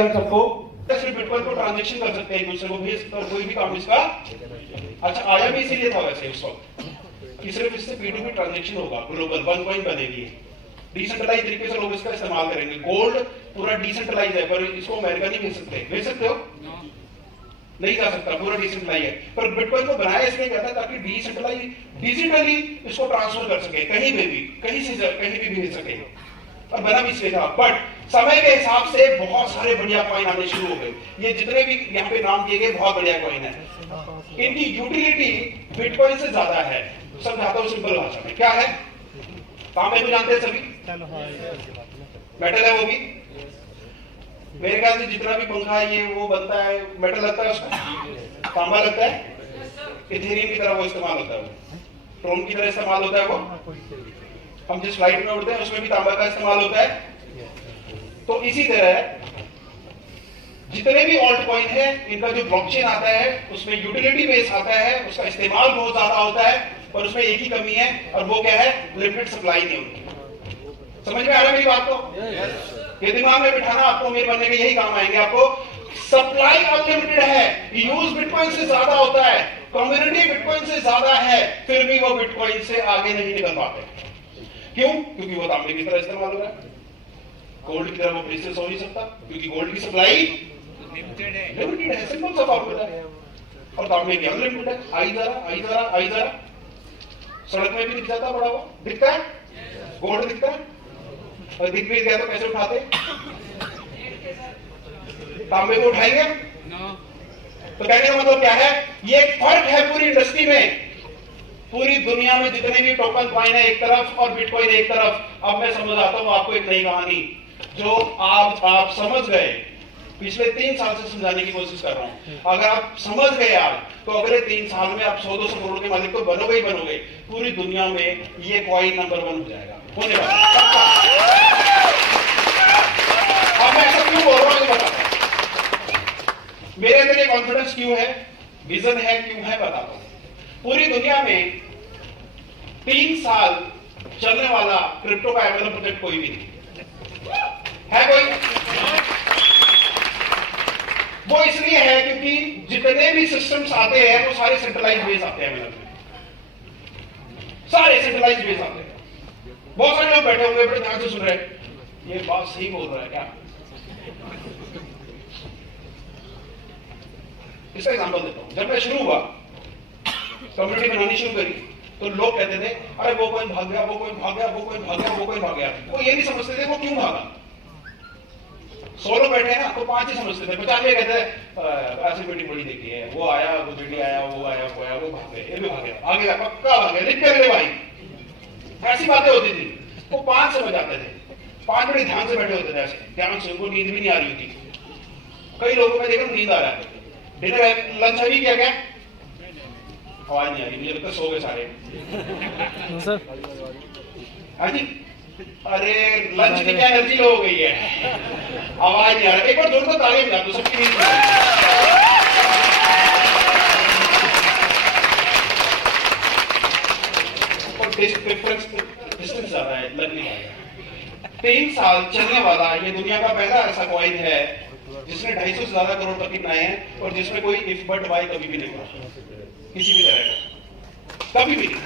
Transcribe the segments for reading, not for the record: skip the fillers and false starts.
हम सबको? सिर्फ बिटकॉइन को ट्रांजेक्शन कर सकते हैं, एक दूसरे को भेज सकते हैं, कोई भी काम इसका। अच्छा, आया भी इसीलिए था वैसे उस वक्त कि सिर्फ इससे P2P ट्रांजेक्शन होगा, ग्लोबल वन कॉइन बनेगी, डिसेंट्रलाइज तरीके से लोग इसका इस्तेमाल करेंगे। गोल्ड पूरा डिसेंट्रलाइज है, पर इसको अमेरिका नहीं भेज सकते। भेज सकते हो? नहीं जा सकता, पूरा डिसेंट्रलाइज है। पर बिटकॉइन को बनाया इसलिए गया था ताकि डिसेंट्रलाइज डिजिटली इसको ट्रांसफर कर सके, कहीं पे भी, कहीं से कहीं भी भेज सके, और बना भी इसलिए था। बट समय के हिसाब से बहुत सारे बढ़िया कॉइन आने शुरू हो गए। ये जितने भी यहाँ पे नाम दिए गए बहुत बढ़िया कॉइन है, इनकी यूटिलिटी बिटकॉइन से ज्यादा है। समझाता हूँ सिंपल भाषा में, क्या है? तांबे को जानते हैं सभी, मेटल है वो भी। मेरे ख्याल से जितना भी पंखा है ये वो बनता है, मेटल लगता है उसमें, तांबा लगता है। इथेरियम की तरह वो इस्तेमाल होता है, ट्रोन की तरह इस्तेमाल होता है वो। हम जिस फ्लाइट में उड़ते हैं उसमें भी तांबा का इस्तेमाल होता है। तो इसी तरह जितने भी ऑल्ट कॉइन है, इनका जो ब्लॉकचेन आता है उसमें यूटिलिटी बेस आता है, उसका इस्तेमाल बहुत ज्यादा होता है, पर उसमें एक ही कमी है, और वो क्या है? लिमिटेड सप्लाई नहीं होती। समझ में आ रहा है मेरी बात को? ये दिमाग में बिठाना, आपको अमीर बनने के यही काम आएंगे आपको। सप्लाई अनलिमिटेड है, यूज बिटकॉइन से ज्यादा होता है, कम्युनिटी बिटकॉइन से ज्यादा है, फिर भी वो बिटकॉइन से आगे नहीं निकल पाते। क्यों? क्योंकि वो तांबे की तरह इस्तेमाल हो रहा है। गोल्ड की तरह वो प्रीशियस हो नहीं सकता, क्योंकि गोल्ड की सप्लाई लिमिटेड है, सिंपल सा फॉर्मूला है। और तांबे की अनलिमिटेड है, आई जा रहा, आई जा रहा, आई जा रहा। सड़क में भी दिख जाता, बड़ा हुआ दिखता है, गोल्ड दिखता है। और दिख भी गया तो कैसे उठाते? तांबे को उठाएंगे? तो कहने का मतलब क्या है? ये एक फर्क है पूरी इंडस्ट्री में। पूरी दुनिया में जितने भी टोकन कॉइन है एक तरफ और बिटकॉइन एक तरफ। अब मैं समझाता हूं आपको एक नई कहानी, जो आप समझ गए। पिछले 3 साल से समझाने की कोशिश कर रहा हूं। अगर आप समझ गए आज, तो अगले 3 साल में आप 100-200 करोड़ के मालिक तो बनोगे ही बनोगे। पूरी दुनिया में ये कॉइन नंबर 1 हो जाएगा, होने वाला। अब मैं ऐसा क्यों बोल रहा हूं, बताता हूं। मेरे अंदर ये कॉन्फिडेंस क्यों है, विजन है क्यों है, बताता हूं। पूरी दुनिया में 3 साल चलने वाला क्रिप्टो का एमएलएम प्रोजेक्ट कोई भी नहीं है। कोई? वो इसलिए है क्योंकि जितने भी सिस्टम्स आते हैं वो सारे सेंट्रलाइज बेस आते हैं, एमएलएम सारे सेंट्रलाइज बेस आते हैं। बहुत सारे लोग बैठे होंगे, बड़े ध्यान से सुन रहे हैं, ये बात सही बोल रहा है क्या? इसका एग्जांपल देता हूं। जब मैं शुरू हुआ, कम्युनिटी बनानी शुरू करी, तो लोग कहते थे अरे वो कोई भाग गया, वो कोई भाग गया, वो कोई भाग गया, वो कोई भाग गया। वो ये नहीं समझते थे वो क्यों भागा। 100 लोग बैठे ना तो 5 ही समझते थे, 50 कहते थे ऐसी मीटिंग बड़ी देखी है, वो आया, वो जेडी आया, वो आया, वो आया, वो भाग गया, ये भी भाग गया, आगे पक्का भाग गया, लिख के भाई। ऐसी बातें होती थी। वो 5 समझ आते थे, 5 बड़े ध्यान से बैठे होते थे, ऐसे ध्यान से, उनको नींद भी नहीं आ रही होती। कई लोगों को देखा नींद आ रहा है, डिनर लंच अभी क्या क्या आवाज नहीं आ रही, मुझे लगता सो गए सारे। हाँ जी, अरे लंच की क्या एनर्जी लो हो गई है, आवाज नहीं आ रहा। एक बार जोर से ताली बजा दो, सबकी नींद। और डिस्टेंस ज्यादा है, लग नहीं पाएगा। 3 साल चलने वाला ये दुनिया का पहला ऐसा कॉइन है जिसने 250 से ज्यादा करोड़ तक बनाए हैं, और जिसमें कोई इफ बट वाई कभी भी नहीं हुआ, किसी भी तरह का, कभी भी नहीं।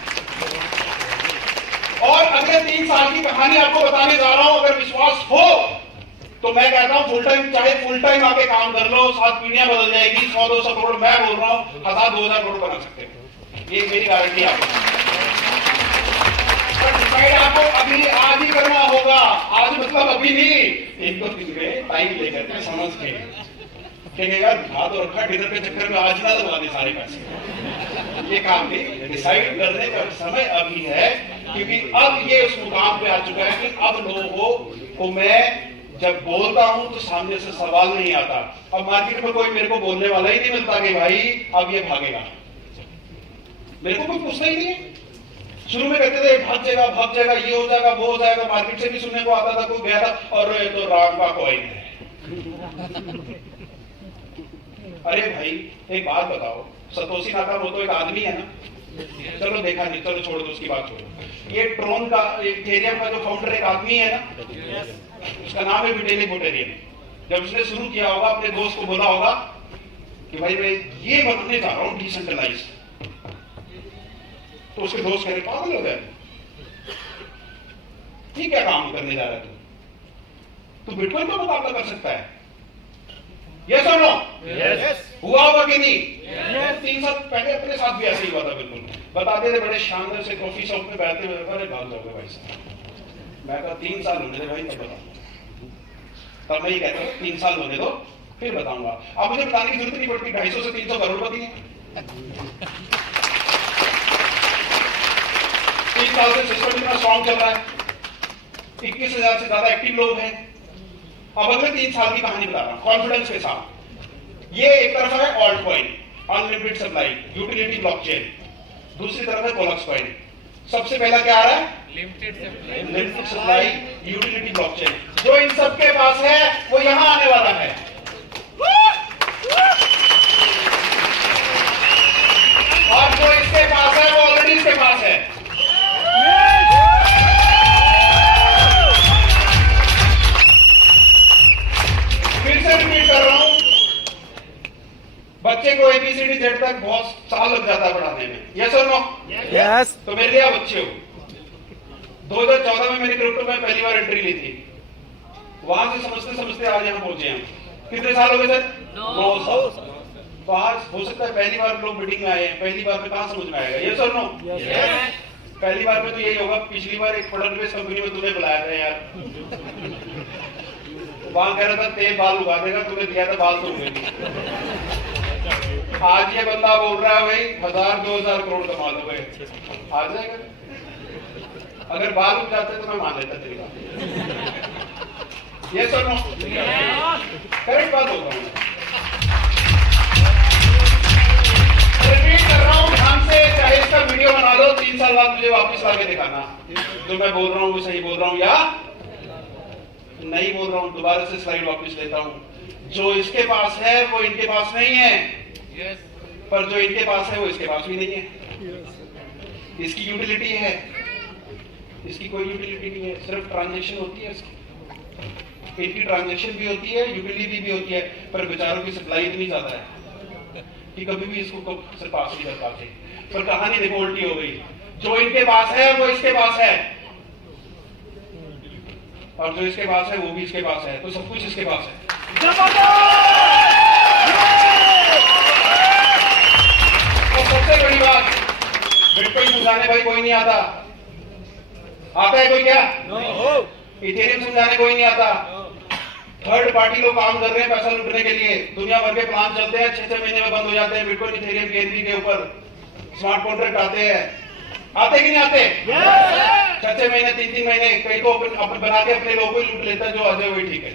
और अगले 3 साल की कहानी आपको बताने जा रहा हूं। अगर विश्वास हो तो मैं कहता हूं फुल टाइम, चाहे फुल टाइम आके काम कर लो, 7 पीढ़ियां बदल जाएगी। 100-200 करोड़ मैं बोल रहा हूं, 1000-2000 करोड़ बना सकते हो, ये मेरी गारंटी आपको। डिसाइड आपको अभी आज ही करना होगा। आज मतलब अभी नहीं, 1-2 दिन में टाइम लेकर के समझ के कहेगा खा तो रखा, डिनर के चक्कर में आज ना लगा दे सारे पैसे। ये काम नहीं, डिसाइड करने का समय अभी है, क्योंकि अब ये उस मुकाम पे आ चुका है कि अब लोगों को मैं जब बोलता हूं तो सामने से सवाल नहीं आता। अब मार्केट में कोई मेरे को बोलने वाला ही नहीं मिलता कि भाई अब ये भागेगा, मेरे को कोई पूछता ही नहीं है। शुरू में कहते थे भाग जाएगा, ये हो जाएगा, वो हो जाएगा। मार्केट से भी सुनने को आता था, कोई गया था और ये तो राम का कॉइन है। अरे भाई एक बात बताओ, सतोशी नाकामोतो एक आदमी है ना? चलो देखा नहीं, चलो छोड़ दो उसकी बात, छोड़ो। ये ट्रोन का, इथेरियम का जो फाउंडर एक आदमी है ना, उसका नाम है विटालिक बुटेरियन। जब उसने शुरू किया होगा, अपने दोस्त को बोला होगा कि भाई मैं ये बनने जा रहा हूं डिसेंट्रलाइज, तो उसके दोस्त कह रहे पागल हो गए, ये क्या काम करने जा रहा है तू बिटकॉइन का मुकाबला कर सकता है? यस और नो? यस। हुआ होगा कि नहीं? yes. 3 साल पहले अपने साथ भी ऐसे ही हुआ था, बिल्कुल बताते थे बड़े शानदार से कॉफी शॉप में बैठते हुए, अरे भाग जाओगे भाई साहब। मैं कहा 3 साल होने दे भाई तब बताऊंगा, तब मैं ये कहता हूँ 3 साल होने दो फिर बताऊंगा। अब मुझे बताने की जरूरत नहीं पड़ती, 250 से 300 करोड़पति है। 3 साल से सिस्टम इतना स्ट्रॉन्ग चल रहा है, 21,000 से ज्यादा एक्टिव लोग हैं। अब अगले 3 साल की कहानी बता रहा हूं कॉन्फिडेंस के साथ। ये एक तरफ है alt coin, unlimited supply, utility blockchain, दूसरी तरफ है पोलक्स कॉइन। सबसे पहला क्या आ रहा है? Limited supply, utility blockchain. जो इन सबके पास है वो यहां आने वाला है। और जो इसके पास है वो ऑलरेडी इसके पास है। फिर से रिपीट कर रहा हूं, बच्चे को ABCD Z तक बहुत साल लग जाता है पढ़ाने में। यस और नो? यस। तो मेरे लिए आप बच्चे हो। 2014 में मैंने क्रिप्टो में पहली बार एंट्री ली थी, वहां से समझते समझते आज यहां पहुंचे हम। कितने साल हो गए सर? 9 साल। तो आज हो सकता है पहली बार लोग मीटिंग में आए हैं, पहली बार में कहां समझ में आएगा? यस और नो? यस। पहली बार में तो यही होगा, पिछली बार एक प्रोडक्ट बेस्ड कंपनी में तुम्हें बुलाया था यार, वहां कह रहा था तेल बाल उगा देगा, तुम्हें दिया था बाल तो उगे नहीं। आज ये बंदा बोल रहा है भाई 1000-2000 करोड़ कमा लोगे, आ जाएगा। अगर बाल उग जाते तो मैं मान लेता तेरी बात। यस और नो? करेक्ट बात होगा। रिपीट कर रहा हूं ध्यान से, चाहे इसका वीडियो बना लो, 3 साल बाद मुझे वापस लाके दिखाना जो मैं बोल रहा हूं वो सही बोल रहा हूं या नहीं बोल रहा हूं। दोबारा से स्लाइड वापस लेता हूं। जो इसके पास है वो इनके पास नहीं है, पर जो इनके पास है वो इसके पास भी नहीं है। इसकी यूटिलिटी है, इसकी कोई यूटिलिटी नहीं है, सिर्फ ट्रांजैक्शन होती है इसकी। इनकी ट्रांजैक्शन भी होती है, यूटिलिटी भी होती है, पर बेचारों की सप्लाई इतनी ज्यादा है कि कभी भी इसको सिर्फ पास नहीं कर पाते। पर कहानी देखो उल्टी हो गई, जो इनके पास है वो इसके पास है, और जो इसके पास है वो भी इसके पास है, तो सब कुछ इसके पास है। और सबसे बड़ी बात, बिटकॉइन समझाने भाई कोई नहीं आता है कोई क्या? इथेरियम समझाने कोई नहीं आता। थर्ड पार्टी लोग काम कर रहे हैं पैसा लूटने के लिए, दुनिया भर के प्लान चलते हैं, 6-6 महीने में बंद हो जाते हैं। बिटकॉइन इथेरियम के ऊपर स्मार्ट कॉन्ट्रैक्ट आते हैं, आते कि नहीं आते? 6-6 महीने 3-3 महीने, कई तो अपन बना के अपने लोगों को ही लूट लेता है, जो आ जाए वही ठीक है।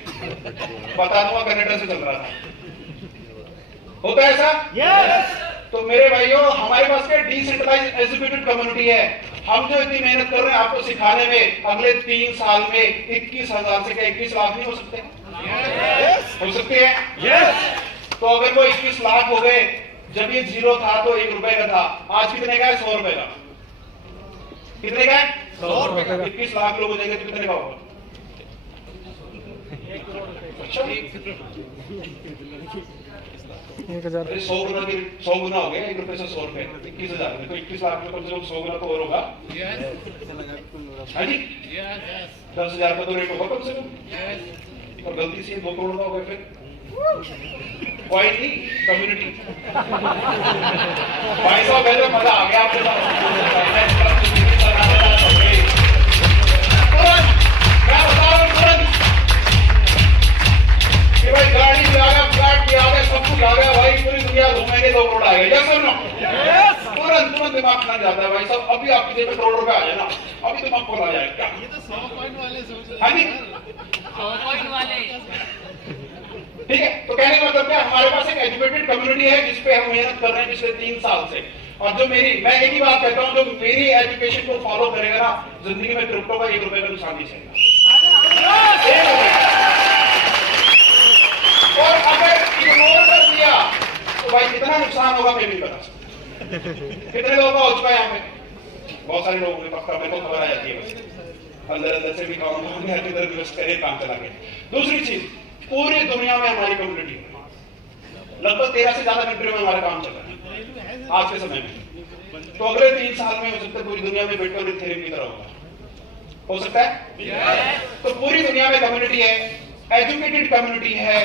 बता दूंगा कनाडा से चल रहा था, होता है ऐसा? yes! तो मेरे भाइयों, हमारे पास क्या डिसेंट्रलाइज्ड एजुकेटेड कम्युनिटी है। हम जो इतनी मेहनत कर रहे हैं आपको सिखाने में, अगले 3 साल में 21,000 से क्या 21 लाख नहीं हो सकते? yes! हो सकते हैं? yes! तो अगर वो 21 लाख हो गए, जब ये 0 था तो 1 रुपए का था, आज कितने का है? 100 रुपए का। कितने का है? 100 रुपए का। 21 लाख लोग हो जाएंगे तो कितने का होगा? 1,000। 100 गुना हो गया, 1 रुपए से 100 रुपए, 21,000 में तो 21 लाख में कम से कम 100 गुना तो और होगा। हाँ जी, 10,000 का तो रेट होगा कम से कम। और गलती से 2 करोड़ का हो गया फिर नहीं, कम्युनिटी। भाई साहब पहले मजा आ गया आपके पास। भाई गाड़ी भी आ गया, फ्लैट भी आ गया, सब कुछ आ गया भाई, पूरी दुनिया घूमेंगे 2 करोड़ आएगा। यस और नो? तुरंत दिमाग खा जाता है भाई साहब। अभी आपकी जेब में करोड़ रुपए आ जाए ना, अभी दिमाग खोल आ जाएगा। ये तो 100 पॉइंट वाले सोच रहे हैं। हाँ जी, 100 पॉइंट वाले। ठीक है, तो कहने का मतलब क्या, हमारे पास एक एजुकेटेड कम्युनिटी है जिसपे हम मेहनत कर रहे हैं पिछले 3 साल से। और जो मैं एक ही बात कहता हूं, जो मेरी एजुकेशन को फॉलो करेगा ना, जिंदगी में क्रिप्टो का 1 रुपए का नुकसान नहीं सहेगा। और अगर इग्नोर कर दिया तो भाई कितना नुकसान होगा मैं नहीं बता सकता। कितने लोगों का हो चुका है यहाँ पे? बहुत सारे लोगों ने, पक्का मेरे को खबर आ जाती है, बस अंदर से भी काम इधर इन्वेस्ट करे, काम चला गया। दूसरी चीज, पूरी दुनिया में हमारी कम्युनिटी है, लगभग 13 से ज्यादा कंट्री में हमारा काम चल रहा है आज के समय में। तो अगले 3 साल में हो सकता है पूरी दुनिया में बिटकॉइन इथेरियम की तरह होगा, हो सकता है। तो पूरी दुनिया में कम्युनिटी है, एजुकेटेड कम्युनिटी है,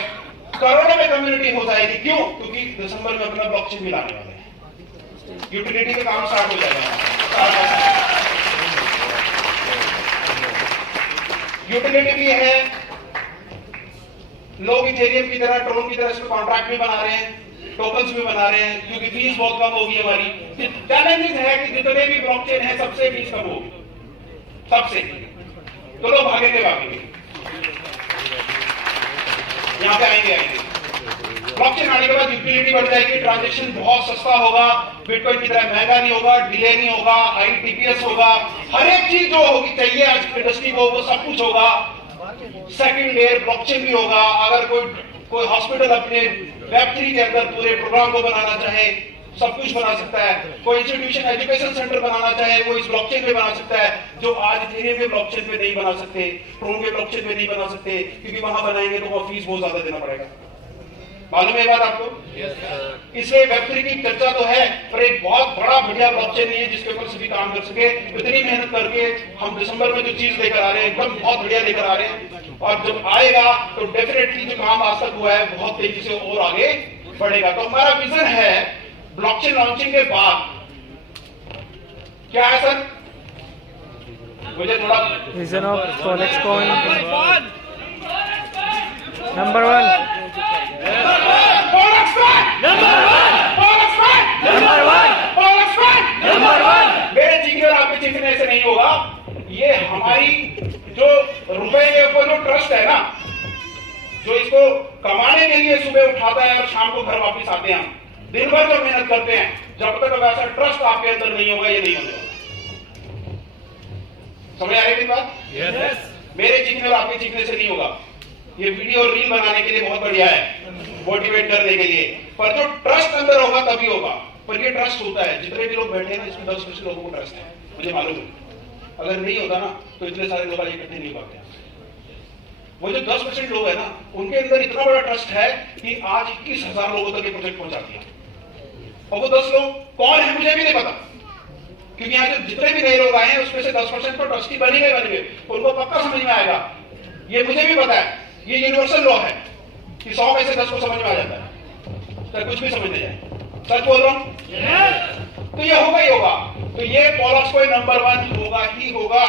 करोड़ों में कम्युनिटी हो जाएगी। क्यों? क्योंकि दिसंबर में अपना ब्लॉकचेन भी लाने वाले हैं, यूटिलिटी का काम स्टार्ट हो जाएगा। यूटिलिटी भी है, लोग इथेरियम की तरह, ट्रोन की तरह इसमें कॉन्ट्रैक्ट भी बना रहे हैं, टोकन्स भी बना रहे हैं, क्योंकि फीस बहुत कम होगी हमारी। चैलेंजेस है कि जितने भी ब्लॉकचेन है सबसे फीस कम होगी, सबसे। तो लोग भागेंगे यहाँ पे आएंगे। ब्लॉकचेन आने के बाद यूटिलिटी बढ़ जाएगी, ट्रांजैक्शन बहुत सस्ता होगा, बिटकॉइन की तरह महंगा नहीं होगा, डिले नहीं होगा, ITPS होगा, हर एक चीज जो होगी चाहिए आज इंडस्ट्री को वो सब कुछ होगा। सेकंड लेयर ब्लॉकचेन भी होगा। अगर कोई हॉस्पिटल अपने Web3 के अंदर पूरे प्रोग्राम को बनाना चाहे, सब कुछ बना सकता है। कोई इंस्टीट्यूशन एजुकेशन सेंटर बनाना चाहे वो इस ब्लॉकचेन पे बना सकता है, जो आज इथेरियम के ब्लॉकचेन पे नहीं बना सकते, ट्रोन के ब्लॉकचेन पे नहीं बना सकते, क्योंकि वहां बनाएंगे तो वहां फीस बहुत ज्यादा देना पड़ेगा। मालूम है बात आपको? इसलिए Web3 की चर्चा तो है, पर एक बहुत बड़ा बढ़िया ब्लॉकचेन नहीं है जिसके ऊपर सभी काम कर सके। इतनी मेहनत करके हम दिसंबर में जो चीज लेकर आ रहे हैं एकदम बहुत बढ़िया लेकर आ रहे हैं, और जब आएगा तो डेफिनेटली जो काम आज तक हुआ है बहुत तेजी से और आगे बढ़ेगा। तो हमारा विजन है ब्लॉकचेन लॉन्चिंग के बाद क्या है सर? मुझे थोड़ा vision of Polex coin number 1 मेरे चीखने और आपके चीखने से नहीं होगा। ये हमारी जो रुपए के ऊपर जो ट्रस्ट है ना, जो इसको कमाने के लिए सुबह उठाता है और शाम को घर वापस आते हैं, हम दिन भर जो मेहनत करते हैं, जब तक वैसा ट्रस्ट आपके अंदर नहीं होगा ये नहीं होगा। समझ आ रही थी बात? मेरे चीखने और आपके चीखने से नहीं होगा। ये वीडियो और रील बनाने के लिए बहुत बढ़िया है, मोटिवेट करने के लिए, पर जो ट्रस्ट अंदर होगा तभी होगा। पर ये ट्रस्ट होता है, जितने भी लोग बैठे हैं ना इसमें 10% लोगों को ट्रस्ट है, मुझे मालूम है। अगर नहीं होता ना तो इतने सारे लोग इकट्ठे नहीं पाते। वो जो 10% लोग है ना उनके अंदर इतना बड़ा ट्रस्ट है कि आज 21,000 लोगों तक ये प्रोजेक्ट पहुंचा दिया। और वो 10 लोग कौन है मुझे भी नहीं पता, क्योंकि यहाँ जो जितने भी नए लोग आए हैं उसमें से 10% तो ट्रस्टी बनेंगे, उनको पक्का समझ में आएगा। ये मुझे भी पता है, ये यूनिवर्सल लॉ है कि 100 में से 10 को समझ में आ जाता है, चाहे कुछ भी समझ नहीं जाए। सच बोल रहा हूं? तो ये होगा ही होगा। तो ये Polex कॉइन नंबर 1 होगा ही होगा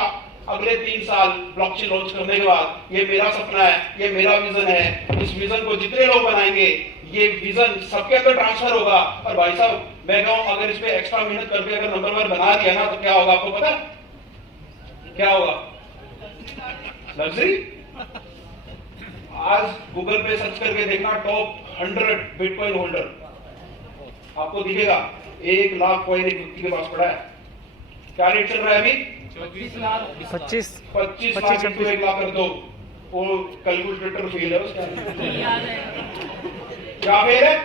अगले 3 साल ब्लॉकचेन लॉन्च करने के बाद। ये मेरा सपना है, ये मेरा विजन है। इस विजन को जितने लोग बनाएंगे ये विजन सबके अंदर ट्रांसफर होगा। और भाई साहब मैं कहूं अगर इस पे एक्स्ट्रा मेहनत करके अगर नंबर 1 बना दिया ना तो क्या होगा आपको पता? क्या होगा? लग्जरी। आज गूगल पे सर्च करके देखना टॉप 100 बिटकॉइन होल्डर, आपको दिखेगा 1 लाख कॉइन एक व्यक्ति के पास पड़ा है। क्या रेट चल रहा है अभी? 25 लाख को 1 लाख कर दो, वो कैलकुलेटर फेल है उसका। क्या फेल है?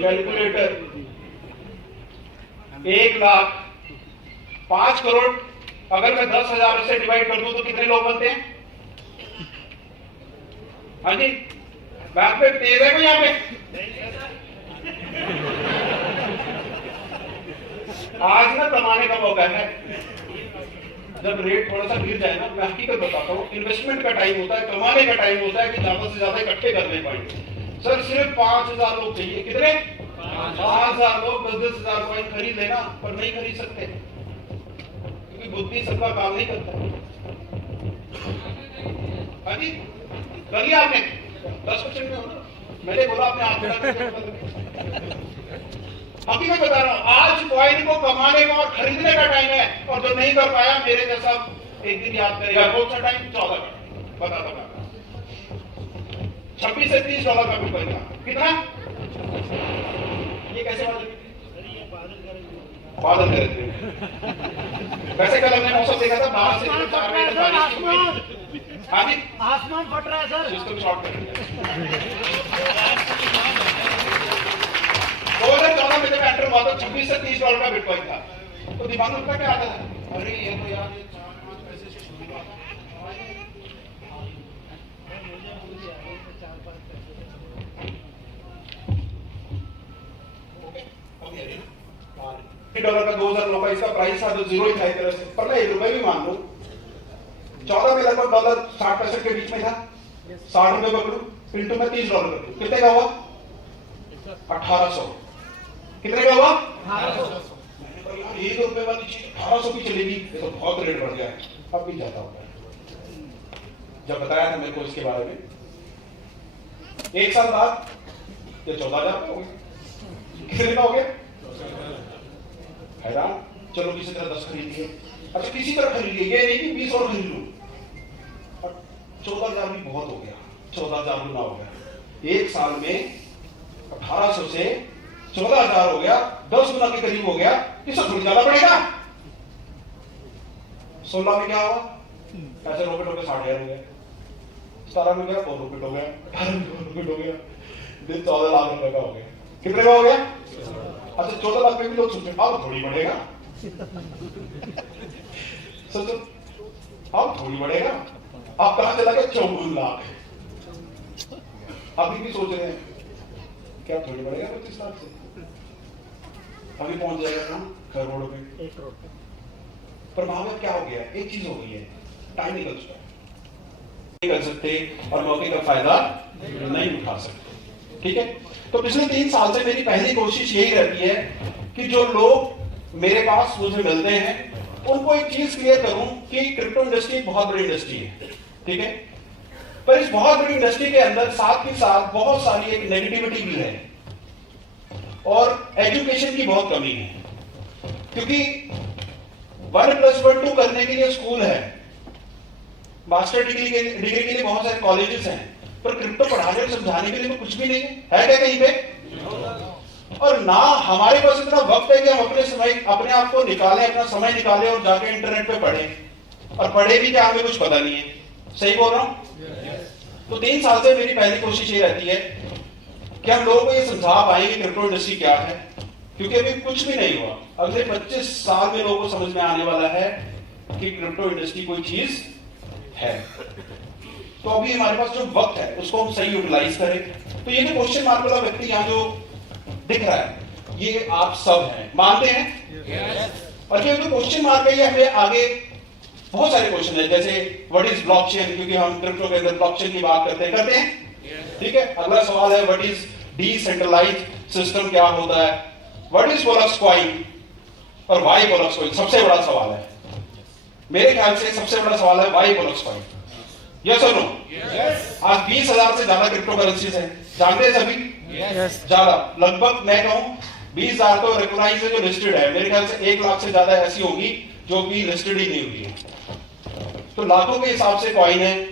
कैलकुलेटर। 1 लाख 5 करोड़ अगर मैं 10,000 से डिवाइड कर दूं तो कितने लोग बनते हैं? हाँ जी, मैथ पे तेज है कोई यहाँ पे? आज ना कमाने का मौका है। जब रेट थोड़ा सा गिर जाए ना, मैं हकीकत बताता हूँ, इन्वेस्टमेंट का टाइम होता है, कमाने का टाइम होता है कि ज्यादा से ज्यादा इकट्ठे करने पाएंगे। सर सिर्फ 5,000 लोग चाहिए। कितने? 5,000 लोग 10,000 कॉइन खरीद लेना, पर नहीं खरीद सकते क्योंकि बुद्धि सबका काम नहीं करता। हाँ जी, कर लिया आपने 10% में हो ना? मैंने बोला आपने आप हकीकत बता रहा हूं, आज कॉइन को कमाने का और खरीदने का टाइम है। और जो नहीं कर पाया मेरे जैसा एक दिन याद करेगा। कौन सा टाइम? 14 का बताता मैं। 26 से 30 डॉलर का बिटकॉइन था। कितना? ये कैसे बादल कर रहे? वैसे कल हमने मौसम देखा था, बाहर से 4 बजे तक बारिश की हुई। हाँ जी, आसमान फट रहा है सर। सिस्टम शॉर्ट कर दिया। 2014 में जब एंटर हुआ तो 26 से 30 डॉलर का बिटकॉइन था। तो दिमाग में क्या आता था? अरे ये तो यार 4-5 पैसे से शुरू हुआ। डॉलर का 2009 का इसका प्राइस था तो जीरो ही था एक तरह से, पर मैं 1 रुपए भी मान लूं 14 में लगभग डॉलर 60 पैसे के बीच में था, 60 रुपए पकड़ू पिंटू में 30 डॉलर कर दूं, कितने का हुआ 1800। कितने का हुआ 1800। यार 1 रुपए वाली चीज 1800 की चलेगी, ये तो बहुत रेट बढ़ गया है। अब भी जाता होगा, जब बताया था मेरे को इसके बारे में, 1 साल बाद ये 14,000 हो गया। कितने का हो गया हैरान। चलो किसी तरह 10 खरीद लिए, अच्छा किसी तरह खरीद लिए, ये नहीं कि 20 और खरीद लूं, 14,000 भी बहुत हो गया, 14,000 गुना हो गया। 1 साल में 1800 से 14,000 हो गया, 10 गुना के करीब हो गया। इससे थोड़ी ज्यादा पड़ेगा। 16 में क्या हुआ, पैसे रोकेट हो गए 60,000 हो गया, 17 में गया और रोकेट हो गया, 18 में रोकेट हो गया, दिन 14 लाख रुपए का हो गया। कितने का हो गया, अच्छा 14 लाख में भी लोग सोचते अब थोड़ी बढ़ेगा, सोचो अब थोड़ी बढ़ेगा, अब कहां चला गया 54 लाख। अभी भी सोच रहे हैं क्या थोड़ी बढ़ेगा 25 लाख से, अभी पहुंच जाएगा ना करोड़ पे, 1 करोड़। प्रभाव में क्या हो गया, एक चीज हो गई है, टाइम निकल चुका है, नहीं कर सकते और मौके का फायदा नहीं उठा सकते। ठीक है, तो पिछले 3 साल से मेरी पहली कोशिश यही रहती है कि जो लोग मेरे पास मुझे मिलते हैं उनको एक चीज क्लियर करूं कि क्रिप्टो इंडस्ट्री बहुत बड़ी इंडस्ट्री है। ठीक है, पर इस बहुत बड़ी इंडस्ट्री के अंदर साथ ही साथ बहुत सारी एक नेगेटिविटी भी है और एजुकेशन की बहुत कमी है, क्योंकि 1+1 2 करने के लिए स्कूल है, मास्टर डिग्री के लिए बहुत सारे कॉलेजेस हैं, पर क्रिप्टो पढ़ाने और समझाने के लिए तो कुछ भी नहीं है क्या कहीं पे? और ना हमारे पास इतना वक्त है कि हम अपने आप को निकालें, अपना समय निकालें और जाके इंटरनेट पे पढ़ें, और पढ़े भी क्या हमें कुछ पता नहीं है। सही बोल रहा हूं? तो 3 साल से मेरी पहली कोशिश ये रहती है कि हम लोगों को ये समझा पाए कि क्रिप्टो इंडस्ट्री क्या है, क्योंकि अभी कुछ भी नहीं हुआ। अगले 25 साल में लोगों को समझ में आने वाला है कि क्रिप्टो इंडस्ट्री कोई चीज है। तो अभी हमारे पास जो वक्त है उसको हम सही यूटिलाइज करें। तो ये जो क्वेश्चन मार्क वाला व्यक्ति यहाँ जो दिख रहा है ये आप सब हैं, मानते हैं? yes. और ये जो क्वेश्चन मार्क है ये हमें आगे बहुत सारे क्वेश्चन है, जैसे व्हाट इज ब्लॉकचेन, क्योंकि हम क्रिप्टो के अंदर ब्लॉकचेन की बात करते हैं yes. ठीक है, अगला सवाल है व्हाट इज डिसेंट्रलाइज्ड सिस्टम, क्या होता है, व्हाट इज पोलक्स कॉइन और व्हाई पोलक्स कॉइन। सबसे बड़ा सवाल है मेरे ख्याल से, सबसे बड़ा सवाल है व्हाई पोलक्स कॉइन। यस और नो? आज 20,000 से ज्यादा क्रिप्टो करेंसीज हैं, जानते हैं सभी? yes. ज्यादा, लगभग मैं कहूं 20,000 तो रिकॉग्नाइज है जो लिस्टेड है, मेरे ख्याल से 1 लाख से ज्यादा ऐसी होगी जो भी लिस्टेड ही नहीं हुई है। तो लाखों के हिसाब से कॉइन है,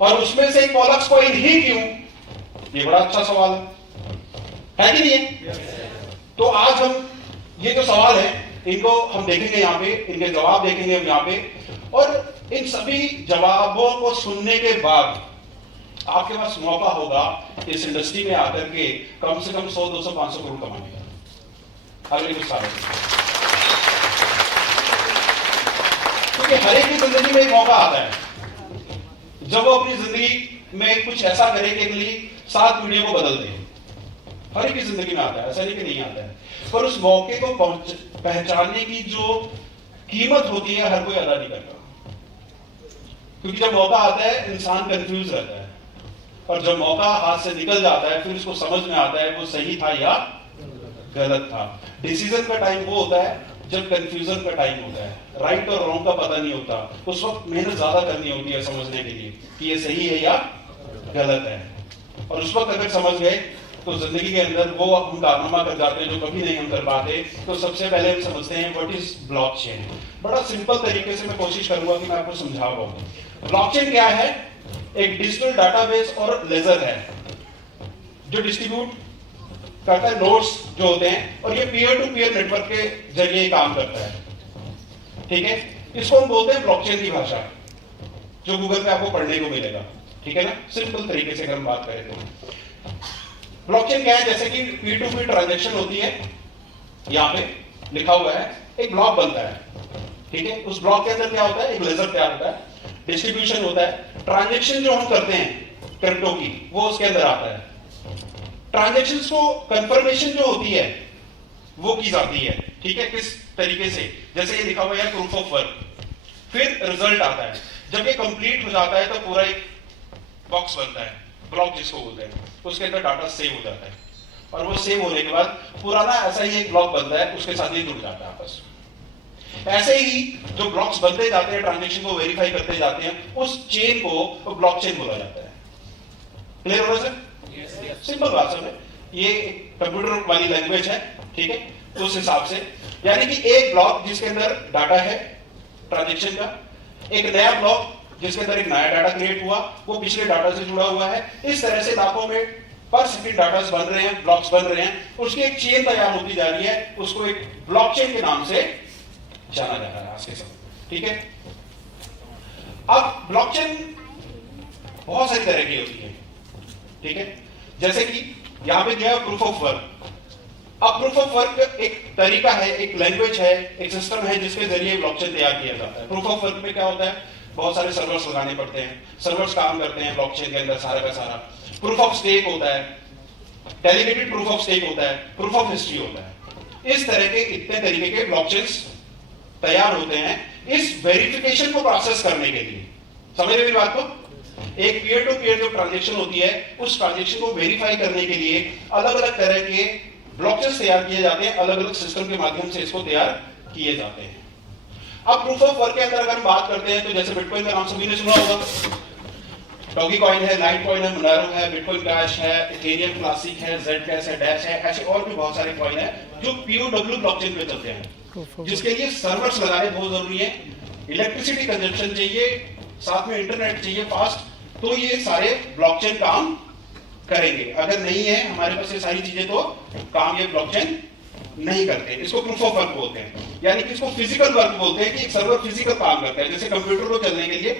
और उसमें से पोलक्स कॉइन ही क्यों, ये बड़ा अच्छा सवाल है कि नहीं है? तो आज हम ये जो सवाल है इनको हम देखेंगे यहाँ पे, इनके जवाब देखेंगे हम यहाँ पे, और इन सभी जवाबों को सुनने के बाद आपके पास मौका होगा इस इंडस्ट्री में आकर के कम से कम 100, 200, 500 करोड़ कमाने का अगले कुछ सालों में। क्योंकि हर एक की जिंदगी में एक मौका आता है जब वो अपनी जिंदगी में कुछ ऐसा करे कि अगली 7 पीढ़ियों को बदल दे। हर एक की जिंदगी में आता है, ऐसा नहीं कि नहीं आता है, पर उस मौके को पहचानने की जो कीमत होती है हर कोई अदा नहीं करता। क्योंकि जब मौका आता है इंसान कंफ्यूज रहता है, और जब मौका हाथ से निकल जाता है फिर उसको समझ में आता है वो सही था या गलत था। डिसीजन का टाइम वो होता है जब कंफ्यूजन का टाइम होता है, राइट और रॉन्ग का पता नहीं होता, उस वक्त मेहनत ज्यादा करनी होती है समझने के लिए कि ये सही है या गलत है। और उस वक्त अगर समझ गए तो जिंदगी के अंदर वो हम कारनामा कर जाते हैं जो कभी नहीं हम कर पाते। तो सबसे पहले हम समझते हैं व्हाट इज ब्लॉकचेन। बड़ा सिंपल तरीके से मैं कोशिश करूंगा कि मैं आपको समझा पाऊं। ब्लॉकचेन क्या है? एक डिजिटल डाटाबेस और लेजर है जो डिस्ट्रीब्यूट करता है नोड्स जो होते हैं, और ये पीयर टू पीयर नेटवर्क के जरिए काम करता है। ठीक है, इसको हम बोलते हैं ब्लॉकचेन की भाषा, जो गूगल पे आपको पढ़ने को मिलेगा। ठीक है ना, सिंपल तरीके से अगर हम बात करें तो ब्लॉकचेन क्या है? जैसे कि P2P ट्रांजैक्शन होती है, यहां पे लिखा हुआ है, एक ब्लॉक बनता है। ठीक है, उस ब्लॉक के अंदर क्या होता है? एक लेजर तैयार होता है, डिस्ट्रीब्यूशन होता है, ट्रांजैक्शन जो हम करते हैं क्रिप्टो की वो उसके अंदर आता है। ट्रांजैक्शंस को कंफर्मेशन जो होती है वो की जाती है, ठीक है, किस तरीके से, जैसे ये लिखा हुआ है प्रूफ ऑफ वर्क, फिर रिजल्ट आता है। जब ये कंप्लीट हो जाता है तो पूरा एक बॉक्स बनता है, ब्लॉक जिसको बोलते हैं, उसके अंदर डाटा सेव हो जाता है, और वो सेव होने के बाद पुराना ऐसा ही एक ब्लॉक बनता है, उसके साथ ही जुड़ जाता है आपस। ऐसे ही जो ब्लॉक्स बनते जाते हैं, ट्रांजेक्शन को वेरीफाई करते जाते हैं, उस चेन को ब्लॉकचेन बोला जाता है। क्लियर हो रहा है सर? सिंपल बात सर, ये कंप्यूटर वाली लैंग्वेज है, ठीक है, तो उस हिसाब से यानी कि एक ब्लॉक जिसके अंदर डाटा है ट्रांजेक्शन का, एक नया ब्लॉक जिसके अंदर एक नया डाटा क्रिएट हुआ, वो पिछले डाटा से जुड़ा हुआ है। इस तरह से लाखों में पर सेकंड डाटा बन रहे हैं, ब्लॉक्स बन रहे हैं, उसकी एक चेन तैयार होती जा रही है, उसको एक ब्लॉकचेन के नाम से जाना जा रहा है आज के समय, ठीक है। अब ब्लॉकचेन बहुत सारी तरह की होती है, ठीक है, जैसे कि यहां पे दिया प्रूफ ऑफ वर्क। अब प्रूफ ऑफ वर्क एक तरीका है, एक लैंग्वेज है, एक सिस्टम है जिसके जरिए ब्लॉकचेन तैयार किया जाता है। प्रूफ ऑफ वर्क में क्या होता है, बहुत सारे सर्वर्स लगाने पड़ते हैं, सर्वर्स काम करते हैं ब्लॉकचेन के अंदर सारा का सारा। प्रूफ ऑफ स्टेक होता है, डेलीगेटेड प्रूफ ऑफ स्टेक होता है, प्रूफ ऑफ हिस्ट्री होता है। इस तरह के इतने तरीके के ब्लॉकचेन्स तैयार होते हैं इस वेरिफिकेशन को प्रोसेस करने के लिए। समझ रहे मेरी बात को? एक पीयर टू पीयर जो ट्रांजेक्शन होती है, उस ट्रांजेक्शन को वेरीफाई करने के लिए अलग अलग तरह के ब्लॉकचेन्स तैयार किए जाते हैं, अलग अलग सिस्टम के माध्यम से इसको तैयार किए जाते हैं। अब प्रूफ ऑफ वर्क के अंदर अगर हम बात करते हैं तो जैसे बिटकॉइन का नाम सभी ने सुना होगा, डॉगी कॉइन है, लाइट कॉइन है, मोनारो है, बिटकॉइन कैश है, इथेरियम क्लासिक है, जेड कैश है, डैश है, ऐसे और भी बहुत सारे कॉइन है जो पीओडब्ल्यू ब्लॉकचेन पे चलते हैं, जिसके लिए सर्वर्स लगाने बहुत जरूरी है, इलेक्ट्रिसिटी कंजप्शन चाहिए, साथ में इंटरनेट चाहिए फास्ट, तो ये सारे ब्लॉकचेन काम करेंगे। अगर नहीं है हमारे पास ये सारी चीजें तो काम ये ब्लॉकचेन नहीं करते। इसको प्रूफ ऑफ वर्क बोलते हैं, यानी कि इसको फिजिकल वर्क बोलते हैं कि एक सर्वर फिजिकल काम करता है। जैसे कंप्यूटर को चलने के लिए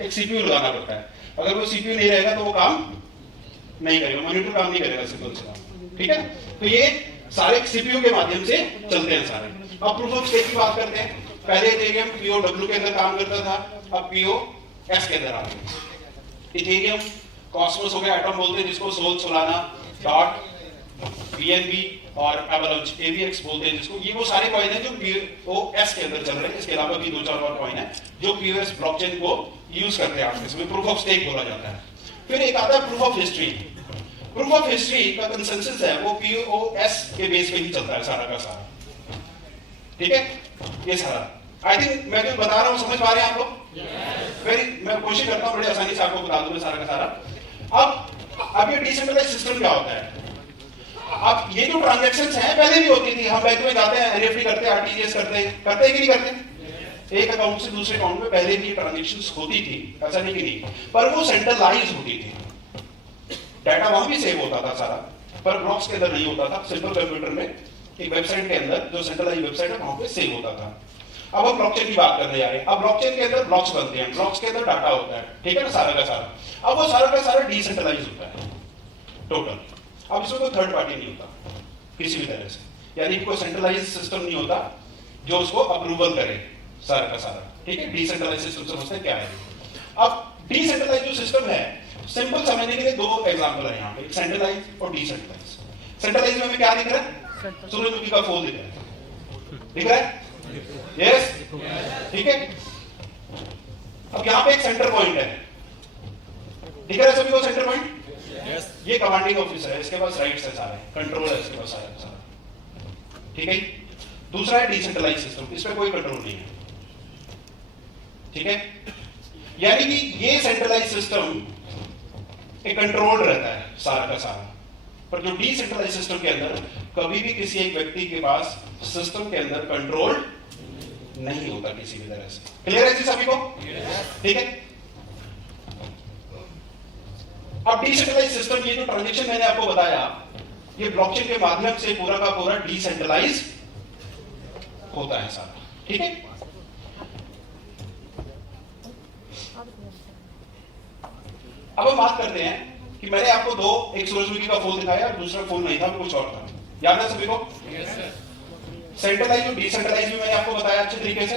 एक सीपीयू लगाना पड़ता है, अगर वो सीपीयू नहीं रहेगा तो वो काम नहीं करेगा, मॉनिटर काम नहीं करेगा, सिंपल सा, ठीक है। तो ये सारे सीपीयू के माध्यम से चलते हैं सारे। अब प्रूफ ऑफ स्टेक की बात करते हैं। पहले इथेरियम पीओडब्ल्यू के अंदर काम करता था, अब पीओएस के अंदर आ गया। इथेरियम कॉस्मोस हो गया, एटम बोलते हैं जिसको, सोल, सोलाना, डॉट, बीएनबी और एवलांच, एवीएक्स बोलते हैं जिसको। ये वो सारे कॉइन है जो पीओएस के अंदर चल रहे हैं। इसके अलावा भी 2-4 और कॉइन है जो पीओएस ब्लॉकचेन को यूज करते हैं आज के समय, प्रूफ ऑफ स्टेक बोला जाता है। फिर एक आता है proof of history. Proof of history का कंसेंसस है वो पीओएस के बेस पे ही चलता है सारा का सारा, ठीक है। ये सारा आई थिंक मैं जो बता रहा हूं समझ पा रहे हैं आप लोग? मैं कोशिश करता हूं बड़े आसानी से आपको बता दूं मैं सारा का सारा। अब ये डिसेंट्रलाइज्ड सिस्टम क्या होता है? अब ये जो ट्रांजैक्शंस हैं पहले भी होती थी, हम बैंक में जाते हैं, एनईएफटी करते हैं, आरटीजीएस करते हैं कि नहीं करते? एक अकाउंट से दूसरे अकाउंट में पहले भी ट्रांजैक्शंस होती थी, ऐसा नहीं कि नहीं, पर वो सेंट्रलाइज होती थी, डाटा वहां भी सेव होता था सारा, पर ब्लॉक्स के अंदर नहीं होता था। सिंपल कंप्यूटर में एक वेबसाइट के अंदर जो सेंट्रलाइज वेबसाइट है वहां पे सेव होता था। अब हम ब्लॉकचेन की बात करने जा रहे हैं। अब ब्लॉकचेन के अंदर ब्लॉक्स बनते हैं, ब्लॉक्स के अंदर डाटा होता है, ठीक है ना, सारा का सारा। अब वो सारा का सारा डिसेंट्रलाइज होता है टोटल। अब इसमें कोई थर्ड पार्टी नहीं होता किसी भी तरह से, यानी कोई सेंट्रलाइज सिस्टम नहीं होता जो उसको अप्रूवल करे सारा का सारा, ठीक है। डिसेंट्रलाइज सिस्टम समझते हैं क्या है? अब डिसेंट्रलाइज जो सिस्टम है, सिंपल समझने के लिए 2 एग्जांपल है यहाँ पे, सेंट्रलाइज और डिसेंट्रलाइज। सेंट्रलाइज में हमें क्या दिख रहा है? सूरजमुखी का फूल दिख रहा है, यस, ठीक है। अब यहाँ पे एक सेंटर पॉइंट है, दिख रहा है सभी को सेंटर पॉइंट? ये कमांडिंग ऑफिसर है, इसके पास राइट्स है सारे, कंट्रोल है इसके पास सारा, ठीक है। दूसरा है डिसेंट्रलाइज सिस्टम, इस पे कोई कंट्रोल नहीं है, ठीक है। यानी कि ये सेंट्रलाइज सिस्टम एक कंट्रोल रहता है सारा का सारा, पर जो डिसेंट्रलाइज सिस्टम के अंदर कभी भी किसी एक व्यक्ति के पास सिस्टम के अंदर कंट्रोल नहीं होता किसी भी तरह से। क्लियर है जी सभी को? ठीक है। अब डिसेंट्रलाइज सिस्टम, ये जो ट्रांजैक्शन मैंने आपको बताया, ये ब्लॉकचेन के माध्यम से पूरा का पूरा डिसेंट्रलाइज होता है सारा, ठीक है। अब हम बात करते हैं कि मैंने आपको 2, एक सूरजमुखी का फूल दिखाया और दूसरा फूल नहीं था, कुछ और था, याद है सभी को? सेंट्रलाइज और डिसेंट्रलाइज भी मैंने आपको बताया अच्छे तरीके से।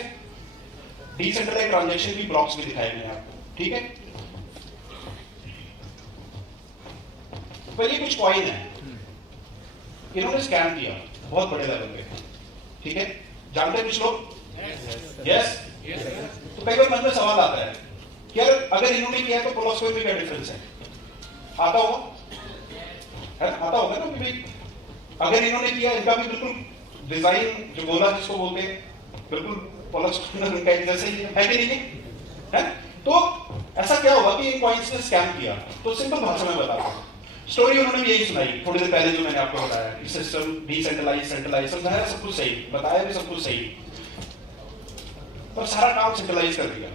डिसेंट्रलाइज ट्रांजैक्शन भी ब्लॉक्स भी दिखाए मैंने आपको, ठीक है। पर ये कुछ कॉइन है, इन्होंने स्कैम किया, बहुत बड़े लेवल पे, ठीक है? जानते हैं कुछ लोग? यस। तो कई बार मन में सवाल आता है कि यार अगर इन्होंने किया तो पोलॉक्सवाइन में क्या डिफरेंस है? आता होगा, है आता होगा ना कि भाई अगर इन्होंने किया, इनका भी बिल्कुल डिजाइन जो बोला जिसको बोलते हैं बिल्कुल पोलॉक्सवाइन का जैसे ही है कि नहीं है? तो ऐसा क्या होगा कि इन कॉइन्स ने स्कैम किया? तो सिंपल भाषा में बताता हूं। स्टोरी उन्होंने भी यही सुनाई थोड़ी देर पहले जो मैंने आपको बताया कि सिस्टम डिसेंट्रलाइज सेंट्रलाइज समझाया, सब कुछ सही बताया भी, सब कुछ सही, पर सारा काम सेंट्रलाइज कर दिया।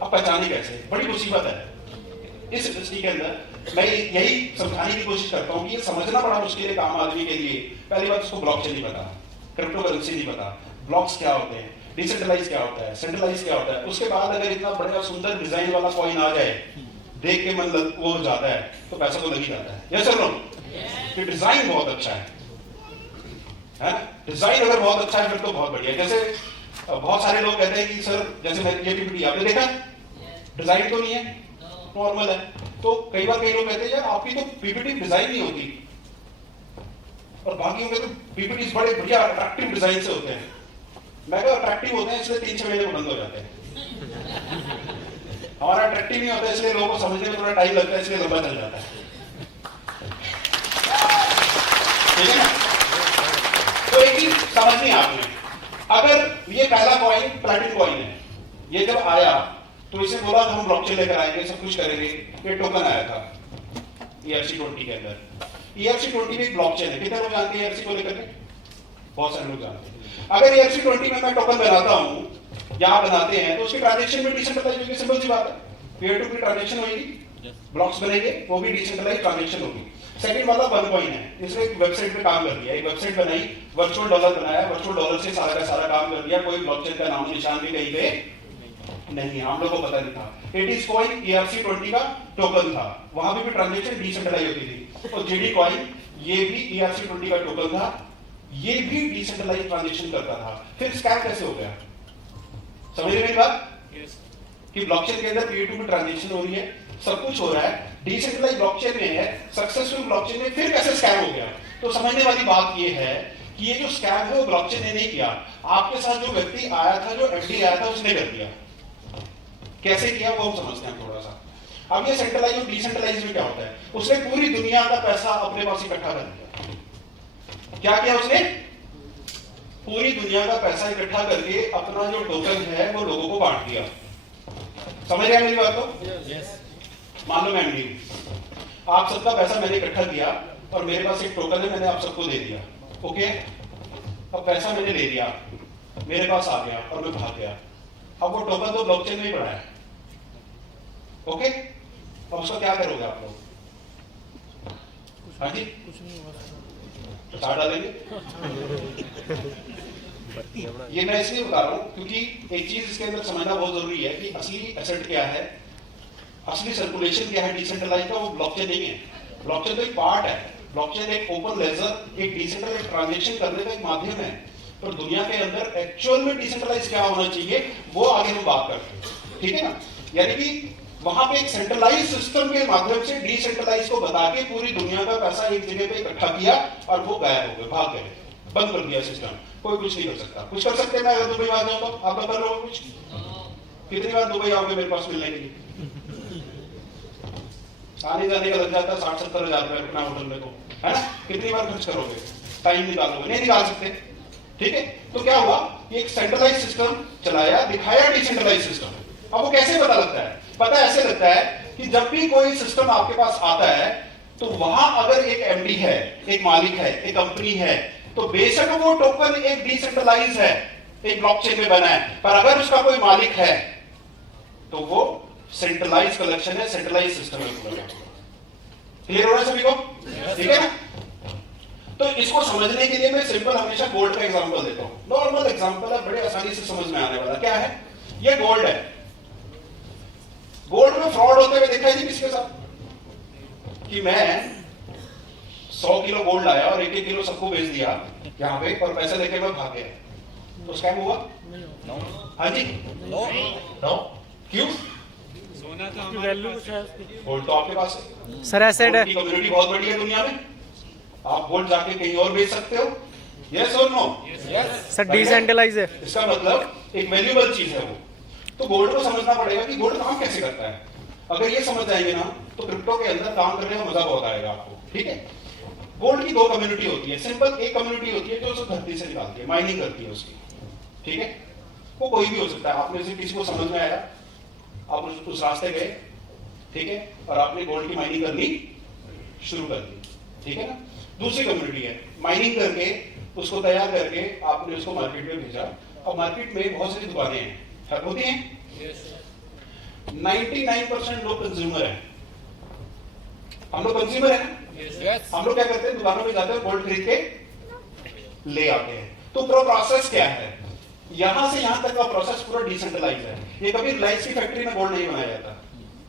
अब पहचाने कैसे? बड़ी मुसीबत है इस इंडस्ट्री के अंदर। मैं यही समझाने की कोशिश करता हूं कि ये समझना बड़ा मुश्किल है काम आदमी के लिए। पहली बात उसको ब्लॉकचेन नहीं पता, क्रिप्टो करेंसी नहीं पता, ब्लॉक्स क्या होते हैं, डिसेंट्रलाइज क्या होता है, सेंट्रलाइज क्या होता है। उसके बाद अगर इतना बड़ा सुंदर डिजाइन वाला कॉइन आ जाए, देख के मन वो हो जाता है, तो पैसा तो लग ही जाता है। यस सर, कि डिजाइन बहुत अच्छा है? डिजाइन अगर बहुत अच्छा है फिर तो बहुत बढ़िया। जैसे बहुत सारे लोग कहते हैं कि सर जैसे ये पीपीटी आपने देखा, डिजाइन तो नहीं है, नॉर्मल है। तो कई बार कई लोग कहते हैं यार आपकी तो पीपीटी डिजाइन नहीं होती, और बाकी के तो पीपीटी बड़े बढ़िया अट्रैक्टिव डिजाइन से होते हैं। मैं कहा अट्रैक्टिव होते हैं इसलिए 3-6 महीने में बंद हो जाते हैं। हमारा अट्रैक्टिव नहीं होता इसलिए लोगों को समझने में थोड़ा टाइम लगता है, इसलिए लंबा चल जाता है, ठीक है ना? तो एक चीज समझनी है आपने, अगर ये पहला कॉइन प्लैटिनम कॉइन है, ये जब आया तो इसे बोला हम ब्लॉकचेन लेकर आएंगे, सब कुछ करेंगे। ये टोकन आया था ERC-20 के अंदर। ERC-20 भी एक ब्लॉकचेन है। कितने लोग जानते हैं ERC को लेकर के? बहुत सारे लोग जानते हैं। अगर ERC-20 में मैं टोकन बनाता हूं या बनाते हैं तो उसकी ट्रांजैक्शन भी डिसेंट्रलाइज होगी। सिंपल सी बात है, पीयर टू पीयर ट्रांजैक्शन होगी, ब्लॉक्स बनेंगे, वो भी डिसेंट्रलाइज ट्रांजैक्शन होगी। सेकंड वाला वन कॉइन है, इसने एक वेबसाइट पे काम कर दिया, एक वेबसाइट बनाई, वर्चुअल डॉलर बनाया, वर्चुअल डॉलर से सारा का सारा काम कर दिया, कोई ब्लॉकचेन का नाम निशान भी कहीं पे नहीं, हम लोगों को पता नहीं था। इट इज कॉइन ERC-20 का टोकन था, वहां भी ट्रांजैक्शन डिसेंट्रलाइज होती थी। और जेडी कॉइन ये भी ERC-20 का टोकन था, ये भी डिसेंट्रलाइज ट्रांजैक्शन करता था। फिर स्कैम कैसे हो गया? समझ रहे मेरी बात? कि ब्लॉकचेन के अंदर पीयर टू पीयर ट्रांजैक्शन हो रही है, सब कुछ हो रहा है, डिसेंट्रलाइज ब्लॉकचेन में है, सक्सेसफुल ब्लॉकचेन में फिर कैसे स्कैम हो गया? तो समझने वाली बात ये है कि ये जो स्कैम है वो ब्लॉकचेन ने नहीं किया, आपके साथ जो व्यक्ति आया था, जो एमडी आया था, उसने कर दिया। कैसे किया वो हम समझते हैं थोड़ा सा। अब ये सेंट्रलाइज और डिसेंट्रलाइज में क्या होता है? उसने पूरी दुनिया का पैसा अपने पास इकट्ठा कर दिया। क्या किया उसने? पूरी दुनिया का पैसा इकट्ठा करके अपना जो टोकन है वो लोगों को बांट दिया। समझ रहे हैं मेरी बात को? मान लो मैं एमडी हूं, आप सबका पैसा मैंने इकट्ठा किया और मेरे पास एक टोकन है, मैंने आप सबको दे दिया। ओके, अब पैसा मैंने ले लिया, मेरे पास आ गया और मैं भाग गया। अब वो टोकन तो ब्लॉकचेन में ही पड़ा है। ओके, अब उसका क्या करोगे आप लोग? हाँ जी, चार डालेंगे। ये मैं इसलिए बता रहा हूं क्योंकि एक चीज इसके अंदर समझना बहुत जरूरी है कि असली एसेट क्या है, असली सर्कुलेशन क्या है डिसेंट्रलाइज का, वो ब्लॉकचेन नहीं है। ब्लॉकचेन तो एक पार्ट है, ब्लॉकचेन एक ओपन लेजर, एक डिसेंट्रलाइज ट्रांजैक्शन करने का एक माध्यम है। पर दुनिया के अंदर एक्चुअल में डिसेंट्रलाइज क्या होना चाहिए वो आगे हम बात करते हैं, ठीक है ना? यानी कि वहां पे एक सेंट्रलाइज सिस्टम के माध्यम से डिसेंट्रलाइज को बता के पूरी दुनिया का पैसा एक जगह पे इकट्ठा किया और वो गायब हो गए, भाग गए, बंद कर दिया सिस्टम। कोई कुछ नहीं कर सकता। कुछ कर सकते हैं? मैं अगर दुबई आ जाऊं तो आप लोग कर लो कुछ? कितनी बार दुबई आओगे मेरे पास मिलने के लिए? आने जाने का लग जाता है 60-70 हजार रुपए रुकना होटल में, तो है ना? कितनी बार खर्च करोगे? टाइम निकालोगे? नहीं निकाल सकते, ठीक है? तो क्या हुआ? एक सेंट्रलाइज सिस्टम चलाया, दिखाया डिसेंट्रलाइज सिस्टम। अब वो कैसे पता लगता है? पता ऐसे लगता है कि जब भी कोई सिस्टम आपके पास आता है तो वहां अगर एक एमडी है, एक मालिक है, एक कंपनी है, तो बेशक वो टोकन एक डिसेंट्रलाइज है, एक ब्लॉकचेन में बना है, पर अगर उसका कोई मालिक है तो वो सेंट्रलाइज कलेक्शन है, सेंट्रलाइज सिस्टम है। क्लियर हो रहा है सभी को? ठीक है ना? तो इसको समझने के लिए मैं सिंपल हमेशा गोल्ड का एग्जांपल देता हूं। नॉर्मल एग्जांपल है, बड़े आसानी से समझ में आने वाला। क्या है? ये गोल्ड है। गोल्ड में फ्रॉड होते हुए देखा है जी किसके साथ? कि मैं 100 किलो गोल्ड लाया और 1-1 किलो सबको बेच दिया यहां पे और पैसे लेके मैं भाग गया, तो स्कैम हुआ? हाँ जी, नो। क्यों? सोना तो वैल्यू गोल्ड तो आपके पास है, सर एसेट है। कम्युनिटी बहुत बड़ी है दुनिया में, आप गोल्ड जाके कहीं और बेच सकते हो, यस और नो? सर डिसेंट्रलाइज है। इसका मतलब एक वैल्यूएबल चीज है वो। तो गोल्ड को समझना पड़ेगा कि गोल्ड काम कैसे करता है। अगर ये समझ जाएंगे ना तो क्रिप्टो के अंदर काम करने का मजा बहुत आएगा आपको, ठीक है? गोल्ड की दो कम्युनिटी होती है। सिंपल एक कम्युनिटी होती है जो उसको धरती से निकालती है, माइनिंग करती है उसकी, ठीक है? वो कोई भी हो सकता है। आपने से किसी को समझ में आया, आप उस रास्ते गए, ठीक है, और आपने गोल्ड की माइनिंग करनी शुरू कर दी, ठीक है ना? दूसरी कम्युनिटी है, माइनिंग करके उसको तैयार करके आपने उसको मार्केट में भेजा। अब मार्केट में बहुत सारी दुकानें हैं, होती हैं। 99% लोग कंज्यूमर हैं। हम लोग कंज्यूमर हैं ना? हम लोग क्या करते हैं, दुकानों में जाते हैं, गोल्ड खरीद के ले आते हैं। तो पूरा प्रोसेस क्या है, यहां से यहां तक का प्रोसेस पूरा डिसेंट्रलाइज है। ये कभी रिलायंस की फैक्ट्री में गोल्ड नहीं बनाया जाता।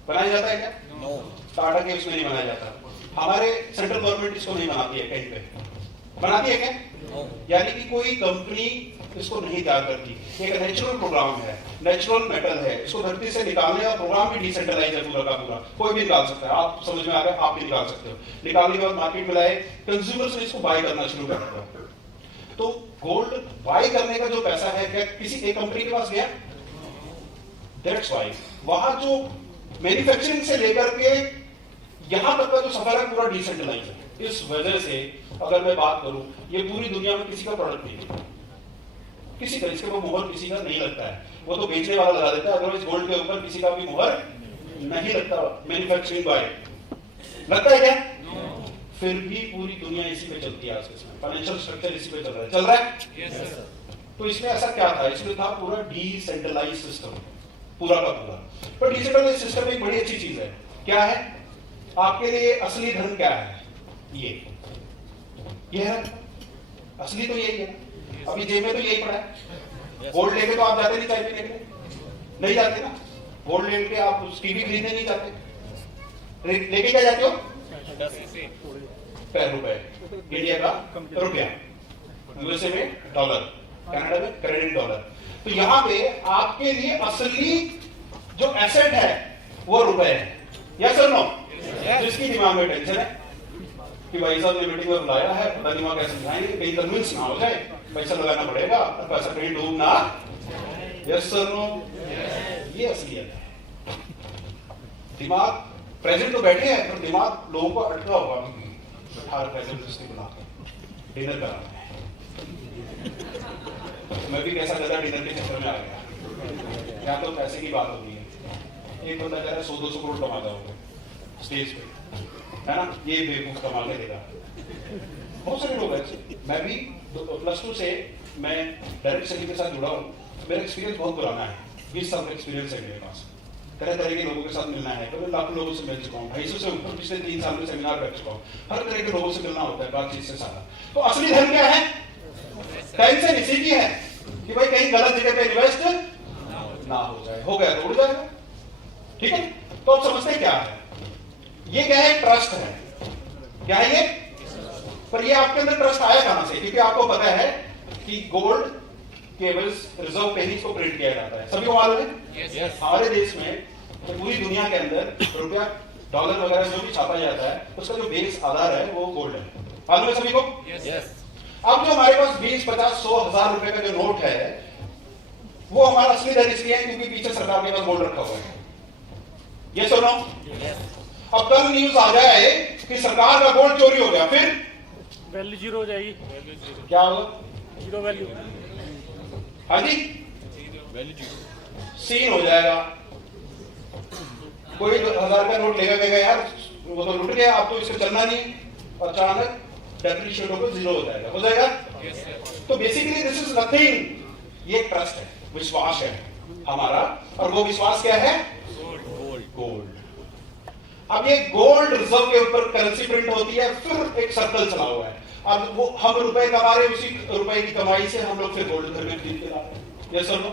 बनाया जाता है क्या? टाटा के उसमें नहीं बनाया जाता। हमारे सेंट्रल गवर्नमेंट इसको नहीं बनाती है, कहीं पे बनाती है क्या? यानी कि कोई कंपनी इसको नहीं तैयार करती। एक नेचुरल प्रोग्राम है, नेचुरल मेटल है, इसको धरती से निकालने का प्रोग्राम भी डिसेंट्रलाइज है पूरा का पूरा। कोई भी निकाल सकता है, आप समझ में आ गया, आप भी निकाल सकते हो। निकालने के बाद मार्केट में लाए, कंज्यूमर्स ने इसको बाय करना शुरू कर दिया। तो गोल्ड बाय करने का जो पैसा है क्या किसी एक कंपनी के पास गया? दैट्स व्हाई वहां जो मैन्युफैक्चरिंग से लेकर के यहां तक का जो सफर है पूरा डिसेंट्रलाइज है। इस वजह से अगर मैं बात करूं, ये पूरी दुनिया में किसी का प्रोडक्ट नहीं है, किसी का इसके ऊपर मुहर किसी का नहीं लगता है। वो तो बेचने वाला लगा देता है, अदरवाइज गोल्ड के ऊपर किसी का भी मुहर नहीं लगता। मैन्युफैक्चरिंग बाय लगता है क्या? फिर भी पूरी दुनिया इसी पे चलती है आज के समय। फाइनेंशियल स्ट्रक्चर इसी पे चल रहा है, चल रहा है? yes, तो इसमें ऐसा क्या था? इसमें था पूरा डिसेंट्रलाइज सिस्टम, पूरा का पूरा। पर डिसेंट्रलाइज सिस्टम एक बड़ी अच्छी चीज है। क्या है? आपके लिए असली धन क्या है? ये है असली, तो यही है। अभी जेब में तो यही पड़ा है। गोल्ड लेके तो आप जाते नहीं चाय पीने के लिए, नहीं जाते ना। गोल्ड लेके आप टीवी खरीदने नहीं जाते, लेके क्या जाते हो? रुपए, इंडिया का रुपया, यूएसए में डॉलर, कनाडा में कैनेडियन डॉलर। तो यहां पे आपके लिए असली जो एसेट है वो रुपए है, यस और नो? जिसकी दिमाग में टेंशन है कि भाई साहब ने मीटिंग में बुलाया है, पता नहीं वहां कैसे समझाएंगे, कहीं कन्विंस ना हो जाए, पैसा लगाना पड़ेगा, पैसा कहीं डूब ना, यस सर नो? ये असलियत है। दिमाग प्रेजेंट तो बैठे हैं, पर दिमाग लोगों को अटका होगा। हर प्रेजेंट उसकी बुला के डिनर कराना है। मैं भी कैसा गधा डिनर के चक्कर में आ गया। यहाँ तो पैसे की बात हो रही है। एक बंदा कह रहा है 100-200 करोड़ कमा जाओगे स्टेज पे, है ना? ये बेवकूफ कमा के देगा। बहुत सारे लोग हैं। मैं भी +2 से मैं डायरेक्ट सेलिंग के साथ जुड़ा हूँ। मेरा एक्सपीरियंस बहुत पुराना है, 20 साल का एक्सपीरियंस है मेरे पास। तरह तरह के लोगों के साथ मिलना है, कभी लाखों लोगों से मिल चुका हूँ, 250 से ऊपर पिछले 3 साल में सेमिनार कर चुका हूँ। हर तरह के लोगों से मिलना होता है, बातचीत से सारा। तो असली धन क्या है? टेंशन इसी की है कि भाई कहीं गलत जगह पे इन्वेस्ट ना हो जाए। हो गया तो उड़ जाएगा, ठीक है? तो आप समझते क्या है? ये क्या है? ट्रस्ट है। क्या है ये? पर ये आपके अंदर ट्रस्ट आया कहां से? क्योंकि आपको पता है कि गोल्ड केवल रिजर्व पे ही इसको प्रिंट किया जाता है। सभी को मालूम है? yes. हमारे देश में तो पूरी दुनिया के अंदर रुपया, डॉलर वगैरह जो भी छापा जाता है, उसका जो बेस आधार है वो गोल्ड है। मालूम है सभी को? yes. अब जो हमारे पास 20, 50, 100, 1000 रुपए का जो नोट है, वो हमारा असली धन इसलिए है क्योंकि पीछे सरकार के पास गोल्ड रखा हुआ है। ये सुनो, अब कल न्यूज आ जाए कि सरकार का गोल्ड चोरी हो गया, फिर वैल्यू जीरो हो जाएगी। क्या होगा? Zero value. हाँ जी, सीन हो जाएगा। कोई 1000 का नोट लेगा, कहेगा यार वो तो लुट गया, अब तो इससे चलना नहीं, और अचानक डेप्रिशिएट होकर 0 हो जाएगा। हो जाएगा? तो बेसिकली दिस इज नथिंग। ये ट्रस्ट है, विश्वास है हमारा, और वो विश्वास क्या है? गोल्ड। अब ये गोल्ड रिजर्व के ऊपर करेंसी प्रिंट होती है, फिर एक सर्कल चला हुआ है। अब वो हम रुपए कमा रहे, उसी रुपए की कमाई से हम लोग फिर गोल्ड घर में खरीद के ला रहे हैं। यस और नो?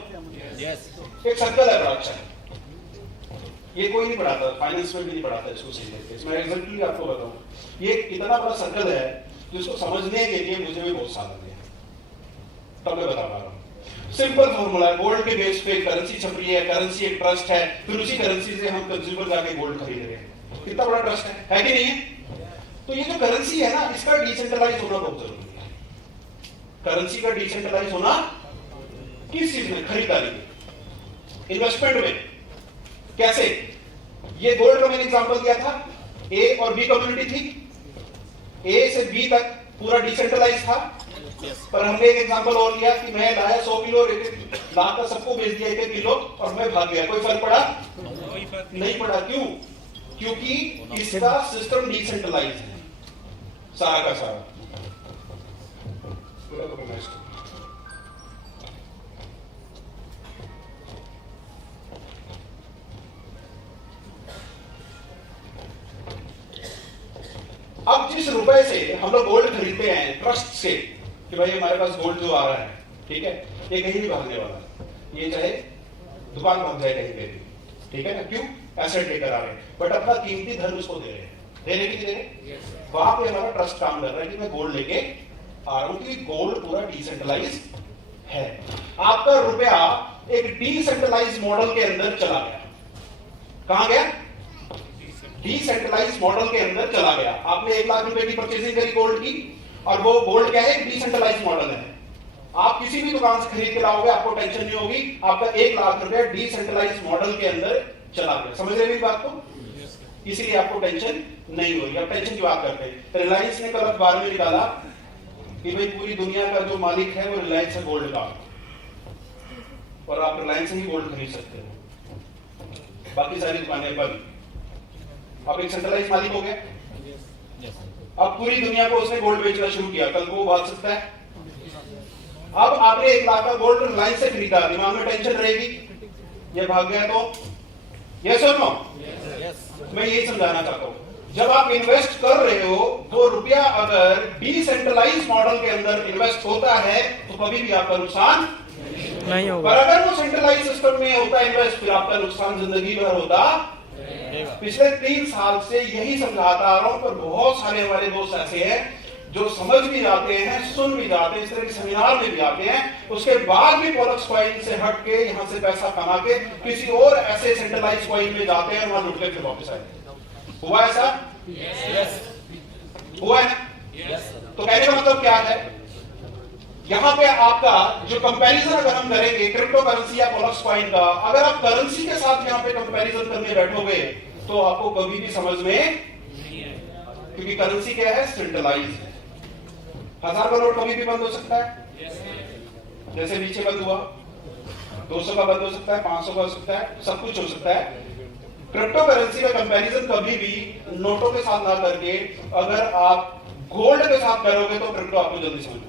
यस। एक सर्कल है बड़ा अच्छा। ये कोई नहीं पढ़ाता, फाइनेंस में भी नहीं पढ़ाता इसको सही तरीके से। मैं एग्जैक्टली आपको बताऊं, ये इतना बड़ा सर्कल है जिसको समझने के लिए मुझे भी बहुत साल लगे, तब मैं बता पा रहा हूँ। सिंपल फॉर्मूला है, गोल्ड के बेस पे करेंसी छप रही है, करेंसी एक ट्रस्ट है, फिर उसी करेंसी से हम कंज्यूमर जाके गोल्ड खरीद रहे हैं। कितना बड़ा ट्रस्ट है कि नहीं है? तो ये जो करेंसी है ना, इसका डिसेंट्रलाइज होना बहुत जरूरी है। करेंसी का डिसेंट्रलाइज होना किस चीज में? खरीदारी में, इन्वेस्टमेंट में। कैसे? ये गोल्ड का मैंने एग्जांपल दिया था, ए और बी कम्युनिटी थी, ए से बी तक पूरा डिसेंट्रलाइज था। पर हमने एक एग्जांपल और लिया कि मैं लाया 100 किलो, लाकर सबको बेच दिया 1 किलो और मैं भाग गया, कोई फर्क पड़ा? नहीं पड़ा। क्यों? क्योंकि इसका सिस्टम डिसेंट्रलाइज है सारा का सारा। अब जिस रुपए से हम लोग गोल्ड खरीदते हैं ट्रस्ट से कि भाई हमारे पास गोल्ड जो आ रहा है, ठीक है, ये कहीं नहीं भागने वाला, ये चाहे दुकान भाग जाए कहीं पे भी, ठीक है ना? क्यों? एसेट लेकर आ रहे हैं, बट अपना कीमती धन उसको दे रहे हैं। दे रहे कि दे रहे? वहां पे हमारा ट्रस्ट काम कर रहा है कि मैं गोल्ड लेके आ रहा हूं, क्योंकि गोल्ड पूरा डिसेंट्रलाइज है। आपका रुपया एक डिसेंट्रलाइज मॉडल के अंदर चला गया। कहां गया? डिसेंट्रलाइज मॉडल के अंदर चला गया। आपने 1 लाख रुपए की परचेजिंग करी गोल्ड की, और वो गोल्ड क्या है? डिसेंट्रलाइज मॉडल है। आप किसी भी दुकान से खरीद के लाओगे, आपको टेंशन नहीं होगी, आपका 1 लाख रुपया डिसेंट्रलाइज मॉडल के अंदर चला गया। समझ रहे मेरी बात को? इसलिए आपको टेंशन नहीं हो रही। आप टेंशन की बात करते हैं। रिलायंस ने कल अखबार में निकाला कि भाई पूरी दुनिया का जो मालिक है वो रिलायंस है गोल्ड का, और आप रिलायंस से ही गोल्ड खरीद सकते हो, बाकी सारी दुकानें बंद। अब एक सेंट्रलाइज मालिक हो गया। अब पूरी दुनिया को उसने गोल्ड बेचना शुरू किया, कल को वो भाग सकता है। अब आपने 1 लाख का गोल्ड रिलायंस से खरीदा, दिमाग में टेंशन रहेगी, ये भाग गया तो? यस और नो? मैं यही समझाना चाहता हूं। जब आप इन्वेस्ट कर रहे हो, वो रुपया अगर डिसेंट्रलाइज मॉडल के अंदर इन्वेस्ट होता है तो कभी भी आपका नुकसान नहीं होगा। पर अगर वो सेंट्रलाइज सिस्टम में होता है इन्वेस्ट, फिर आपका नुकसान जिंदगी भर होता। पिछले 3 साल से यही समझाता आ रहा हूं, पर बहुत सारे हमारे दोस्त ऐसे हैं जो समझ भी जाते हैं, सुन भी जाते हैं, इस तरह के सेमिनार में भी आते हैं, उसके बाद भी पोलक्स कॉइन से हट के यहां से पैसा कमा के किसी और ऐसे सेंट्रलाइज कॉइन में जाते हैं, वहां लुट के फिर वापस आते। हुआ ऐसा? हुआ है ना? तो कहने का मतलब क्या है? यहां पे आपका जो कंपैरिजन अगर हम करेंगे क्रिप्टो करेंसी या पोलक्स कॉइन का, अगर आप करेंसी के साथ यहां पे कंपैरिजन करने बैठोगे तो आपको कभी भी समझ में, क्योंकि करेंसी क्या है? सेंट्रलाइज है। 1000 का नोट कभी भी बंद हो सकता है, जैसे नीचे बंद हुआ, 200 का बंद हो सकता है, 500 का हो सकता है, सब कुछ हो सकता है। क्रिप्टो करेंसी का कंपैरिजन कभी भी नोटों के साथ ना करके अगर आप गोल्ड के साथ करोगे तो क्रिप्टो आपको जल्दी समझ में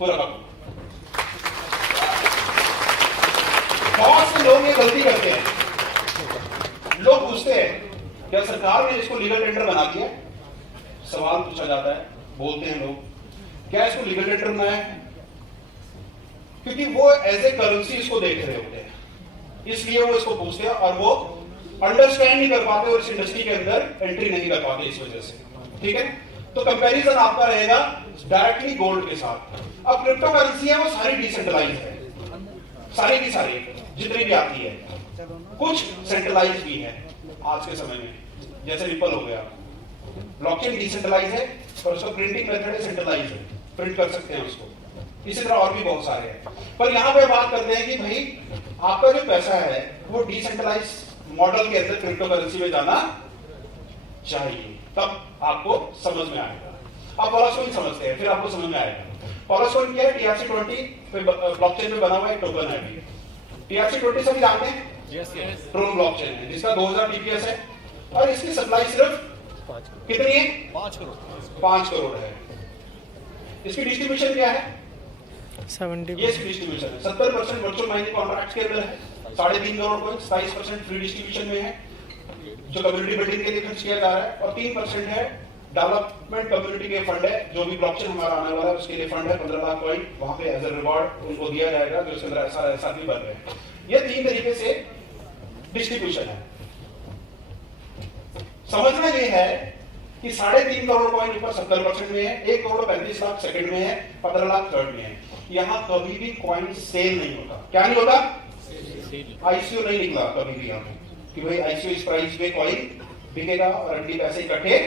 पूरा। बहुत से लोग ये गलती करते हैं। लोग पूछते हैं क्या सरकार ने इसको लीगल टेंडर बना दिया? सवाल पूछा जाता है, बोलते हैं लोग क्या इसको लीगल टेंडर बनाया है? क्योंकि वो एज ए करेंसी इसको देख रहे होते हैं, इसलिए वो इसको पूछते हैं और वो अंडरस्टैंड नहीं कर पाते और इस इंडस्ट्री के अंदर एंट्री नहीं कर पाते इस वजह से। ठीक है, तो कंपैरिजन आपका रहेगा डायरेक्टली गोल्ड के साथ। अब क्रिप्टो करेंसी है वो सारी डिसेंट्रलाइज है, सारी की सारी जितनी भी आती है, कुछ सेंट्रलाइज भी है आज के समय में, जैसे रिपल हो गया। ब्लॉकचेन डिसेंट्रलाइज है पर उसका प्रिंटिंग मेथड सेंट्रलाइज है, प्रिंट कर सकते हैं उसको। इसी तरह और भी बहुत सारे हैं, पर यहां पे बात करते हैं कि भाई आपका जो पैसा है वो डिसेंट्रलाइज मॉडल के अंदर क्रिप्टो करेंसी में जाना चाहिए, तब आपको समझ में आएगा। आप पॉलक्स कॉइन समझते हैं, फिर आपको समझ में आएगा। पॉलक्स कॉइन क्या है? TRC20 ब्लॉकचेन में बना हुआ एक टोकन है। TRC20 सभी जानते हैं, ट्रोन ब्लॉकचेन है जिसका 2000 TPS है और इसकी सप्लाई सिर्फ कितनी है? 5 करोड़ है। इसकी डिस्ट्रीब्यूशन क्या है? 70। ये इसकी डिस्ट्रीब्यूशन है। 70% वर्चुअल माइनिंग कॉन्ट्रैक्ट्स के अंदर है, 3.5 करोड़ कॉइन, 27% फ्री डिस्ट्रीब्यूशन में है जो कम्युनिटी बिल्डिंग के लिए खर्च किया जा रहा है, और 3% है डेवलपमेंट कम्युनिटी के फंड है, जो भी ब्लॉकचेन हमारा आने वाला है उसके लिए फंड है। 15 लाख कॉइन वहां पे एज ए रिवॉर्ड उनको दिया जाएगा जो इसके अंदर ऐसा भी बन रहे हैं। ये 3 तरीके से डिस्ट्रीब्यूशन है। समझना ये है कि 3.5 करोड़ कॉइन ऊपर 70% में है, 1 करोड़ 35 लाख सेकंड में है, 15 लाख थर्ड में है। यहां कभी भी कॉइन सेल नहीं होता। क्या नहीं होता? आईसीओ नहीं निकला कभी भी यहां कि भाई आईसीओ इस प्राइस पे कॉइन बिकेगा और अगली पैसे इकट्ठे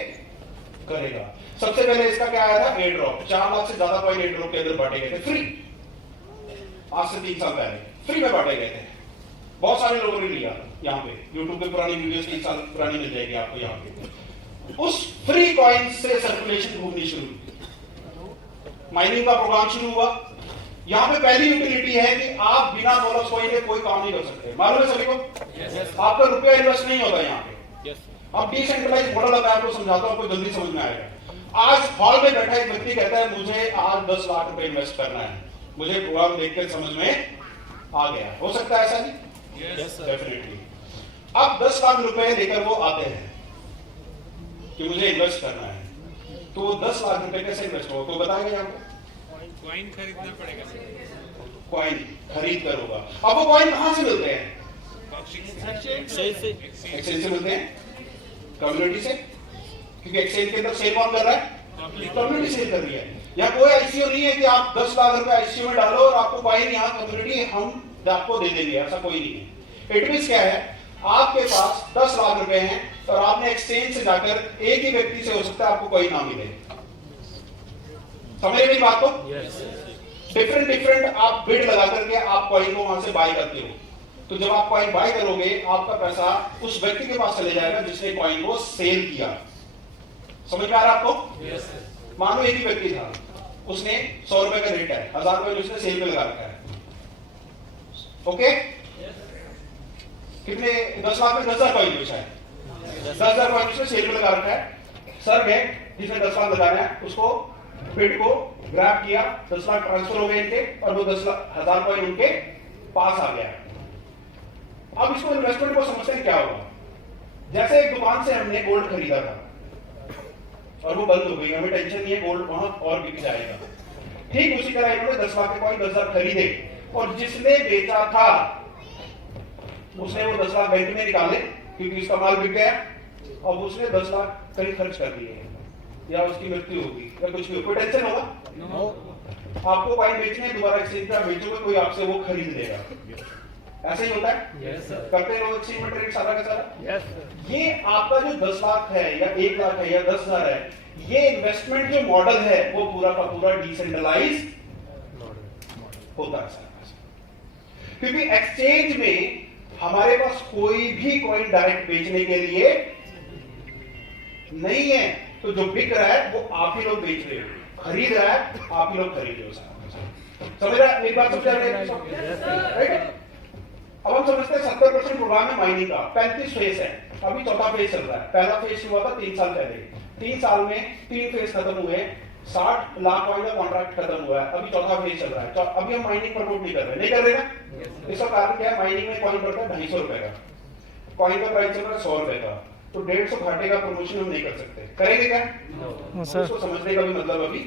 करेगा। सबसे पहले इसका क्या आया था, एयर ड्रॉप। 4 लाख से ज्यादा कॉइन एयर ड्रॉप के अंदर बांटे गए थे फ्री। आज से 3 साल पहले फ्री में बांटे गए थे। बहुत सारे लोगों ने लिया। यहाँ पे यूट्यूब पे पुरानी वीडियोस 3 साल पुरानी मिल जाएगी आपको यहाँ पे। उस फ्री कॉइन से सर्कुलेशन घूमनी शुरू हुई, माइनिंग का प्रोग्राम शुरू हुआ। यहाँ पे पहली यूटिलिटी है कि आप बिना मोलस कॉइन के कोई काम नहीं कर सकते। मालूम है सभी को? आपका रुपया इन्वेस्ट नहीं होता यहाँ पे। अब डिसेंट्रलाइज मॉडल है, मैं आपको समझाता हूँ, आपको जल्दी समझ में आएगा। आज हॉल में बैठा एक व्यक्ति कहता है मुझे आज 10 लाख रुपए इन्वेस्ट करना है, मुझे प्रोग्राम देखकर समझ में आ गया। हो सकता है ऐसा नहीं? डेफिनेटली। अब 10 लाख रुपए लेकर वो आते हैं कि मुझे इन्वेस्ट करना है, तो 10 लाख रुपए कैसे इन्वेस्ट होगा? तो बताएगा यहाँ को कॉइन खरीदना पड़ेगा। कॉइन खरीद कर होगा। अब वो कॉइन कहां से मिलते हैं? एक्सचेंज से मिलते हैं, कम्युनिटी से, क्योंकि एक्सचेंज के अंदर सेल कौन कर रहा है? कम्युनिटी सेल कर रही है। या कोई आईसीओ नहीं है कि आप 10 लाख रुपए आईसीओ में डालो और आपको कॉइन यहाँ कम्युनिटी हम आपको दे देंगे, ऐसा कोई नहीं है। इट मींस क्या है, आपके पास 10 लाख रुपए हैं और आपने एक्सचेंज से जाकर एक ही व्यक्ति से हो सकता है आपको कॉइन ना मिले। समझ मेरी बात को? डिफरेंट आप बिड लगा करके आप कॉइन को वहां से बाय करते हो। तो जब आप कॉइन बाय करोगे, आपका पैसा उस व्यक्ति के पास चले जाएगा जिसने कॉइन को सेल किया। समझ में आ रहा है आपको? मान लो एक ही व्यक्ति था, उसने 100 रुपए का रेट है, 1000 रुपए उसने सेल पे लगा रखा है। ओके, कितने 10 लाख में 10,000 कॉइन बेचा है, 10,000 कॉइन उसने सेल पे लगा रखा है। सर गए जिसने 10 लाख लगाना है, उसको बिड को ग्रैब किया, 10 लाख ट्रांसफर हो गए इनके और वो 10,000 कॉइन उनके पास आ गया। अब इसको इन्वेस्टमेंट को समझते हैं क्या होगा। जैसे एक दुकान से हमने गोल्ड खरीदा था और वो बंद हो गई, हमें टेंशन नहीं है, गोल्ड वहां और बिक जाएगा। ठीक उसी तरह इन्होंने 10 लाख के कॉइन 10,000 खरीदे और जिसने बेचा था उसने वो 10 लाख बैंक में निकाले क्योंकि उसका माल बिक गया। अब उसने 10 लाख कहीं खर्च कर दिए या उसकी मृत्यु होगी या कुछ भी, कोई टेंशन होगा? आपको कॉइन बेचने हैं, दोबारा एक्सचेंज में बेचोगे, कोई आपसे वो खरीद लेगा। ऐसे ही होता है? करते हैं लोग एक्सचेंज में ट्रेड सारा का सारा। ये आपका जो 10 लाख है या 1 लाख है या 10,000 है, ये इन्वेस्टमेंट जो मॉडल है वो पूरा का पूरा डिसेंट्रलाइज होता है। क्योंकि एक्सचेंज में हमारे पास कोई भी कॉइन डायरेक्ट बेचने के लिए नहीं है। तो जो बिक रहा है वो आप ही लोग बेच रहे हो, खरीद रहा है आप ही लोग खरीद रहे हो। समझ रहा है? एक बात समझ रहे हैं? राइट। अब हम समझते हैं 70% प्रोग्राम है माइनिंग का, 35 फेज है, अभी चौथा फेज चल रहा है। पहला फेज शुरू हुआ था 3 साल पहले, 3 साल में 3 फेज खत्म हुए, 60 लाख कॉइन का कॉन्ट्रैक्ट खत्म हुआ है, अभी चौथा फेज चल रहा है। अभी हम माइनिंग प्रमोट नहीं कर रहे, नहीं कर रहे ना। इसका कारण क्या है? माइनिंग में कॉइन पड़ता है 250 रुपए का, कॉइन का प्राइस चल रहा है 100 रुपए का, तो 150 घाटे का प्रमोशन हम नहीं कर सकते। करेंगे क्या? इसको समझने का भी मतलब अभी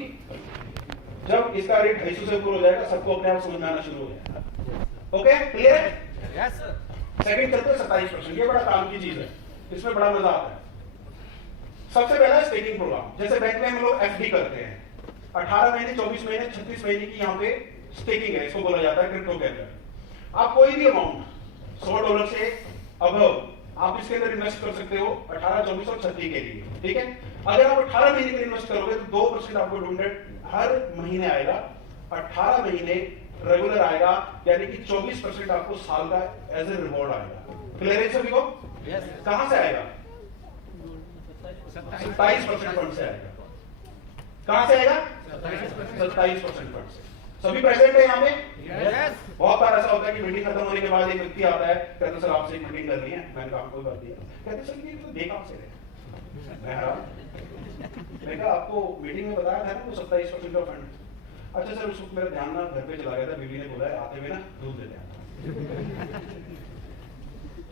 जब इसका रेट 250 से ऊपर हो जाएगा, सबको अपने आप समझ में आना शुरू हो जाएगा। ओके, क्लियर है? सेकंड चलते हैं 27%। ये बड़ा काम की चीज है, इसमें बड़ा मजा आता है। सबसे पहला है स्टेकिंग प्रोग्राम। जैसे बैंक में हम लोग एफडी करते हैं, 18 महीने, 24 महीने, 36 महीने की यहाँ पे स्टेकिंग है, इसको बोला जाता है क्रिप्टो के अंदर। आप कोई भी अमाउंट $100 से अबव आप इसके अंदर इन्वेस्ट कर सकते हो 18, 24 और 36 के लिए। ठीक है? अगर आप 18 महीने के लिए इन्वेस्ट करोगे तो 2% आपको डिविडेंड हर महीने आएगा, 18 महीने रेगुलर आएगा, यानी कि 24% आपको साल का एज ए रिवॉर्ड आएगा। क्लियर है सभी को? कहां से आएगा? 27% फंड से आएगा। कहां से आएगा? 27% फंड से। सभी प्रेजेंट है यहाँ पे? बहुत बार ऐसा होता है कि मीटिंग खत्म होने के बाद एक व्यक्ति आता है, कहते सर आपसे एक मीटिंग करनी है, मैंने कहा कोई बात नहीं। कहते सर ये तो देखा आपसे मैं कहा आपको मीटिंग में बताया था ना वो 27% का फंड। अच्छा सर, उस वक्त मेरा ध्यान ना घर पे चला गया था, बीवी ने बोला है आते हुए ना दूध दे देना।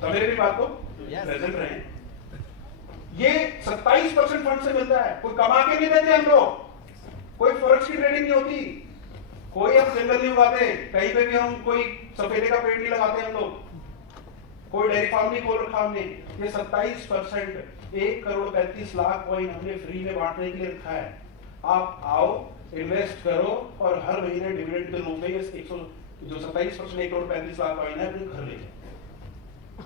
समझ रहे बात को? प्रेजेंट रहे। ये 27% फंड से मिलता है, कोई कमा के नहीं देते हम लोग, कोई फॉरेक्स की ट्रेडिंग नहीं होती, कोई हम जंगल नहीं उगाते, कहीं पे भी हम कोई सफेदे का पेड़ नहीं लगाते हम लोग, कोई डेयरी फार्म नहीं खोल रखा हमने। ये 27% 1,35,00,000 कॉइन हमने फ्री में बांटने के लिए रखा है। आप आओ, इन्वेस्ट करो और हर महीने डिविडेंड के रूप में जो 27% 1,35,00,000 कॉइन है अपने घर ले जाओ।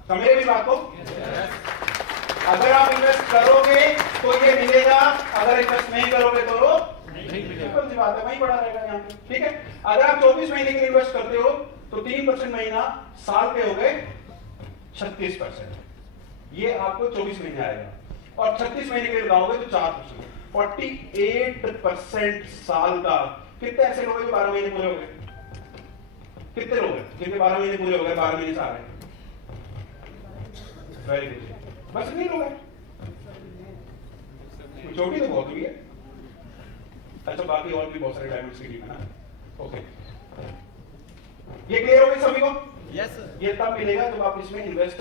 समझ रहे बात को? अगर आप इन्वेस्ट करोगे तो ये मिलेगा, अगर इन्वेस्ट नहीं करोगे तो नहीं मिलेगा। सिंपल सी बात है, वही पड़ा रहेगा यहाँ पे। ठीक है, अगर आप 24 महीने के लिए इन्वेस्ट करते हो तो 3% महीना, साल के हो गए 36%। ये आपको 24 महीने आएगा, और 36 महीने के लिए लगाओगे तो 4%, 48% साल का। कितने ऐसे लोग हैं जो 12 महीने पूरे हो गए? कितने लोग हैं जिनके 12 महीने पूरे हो गए, 12 महीने से आ रहे हैं? वेरी गुड, बस नहीं लोग हैं, छोटी तो बहुत हुई है। अच्छा, बाकी और भी बहुत सारे डायमंड्स की टीम है ना। ओके, ये क्लियर हो गई सभी को? Yes sir. ये तब मिलेगा जब आप इसमें इन्वेस्ट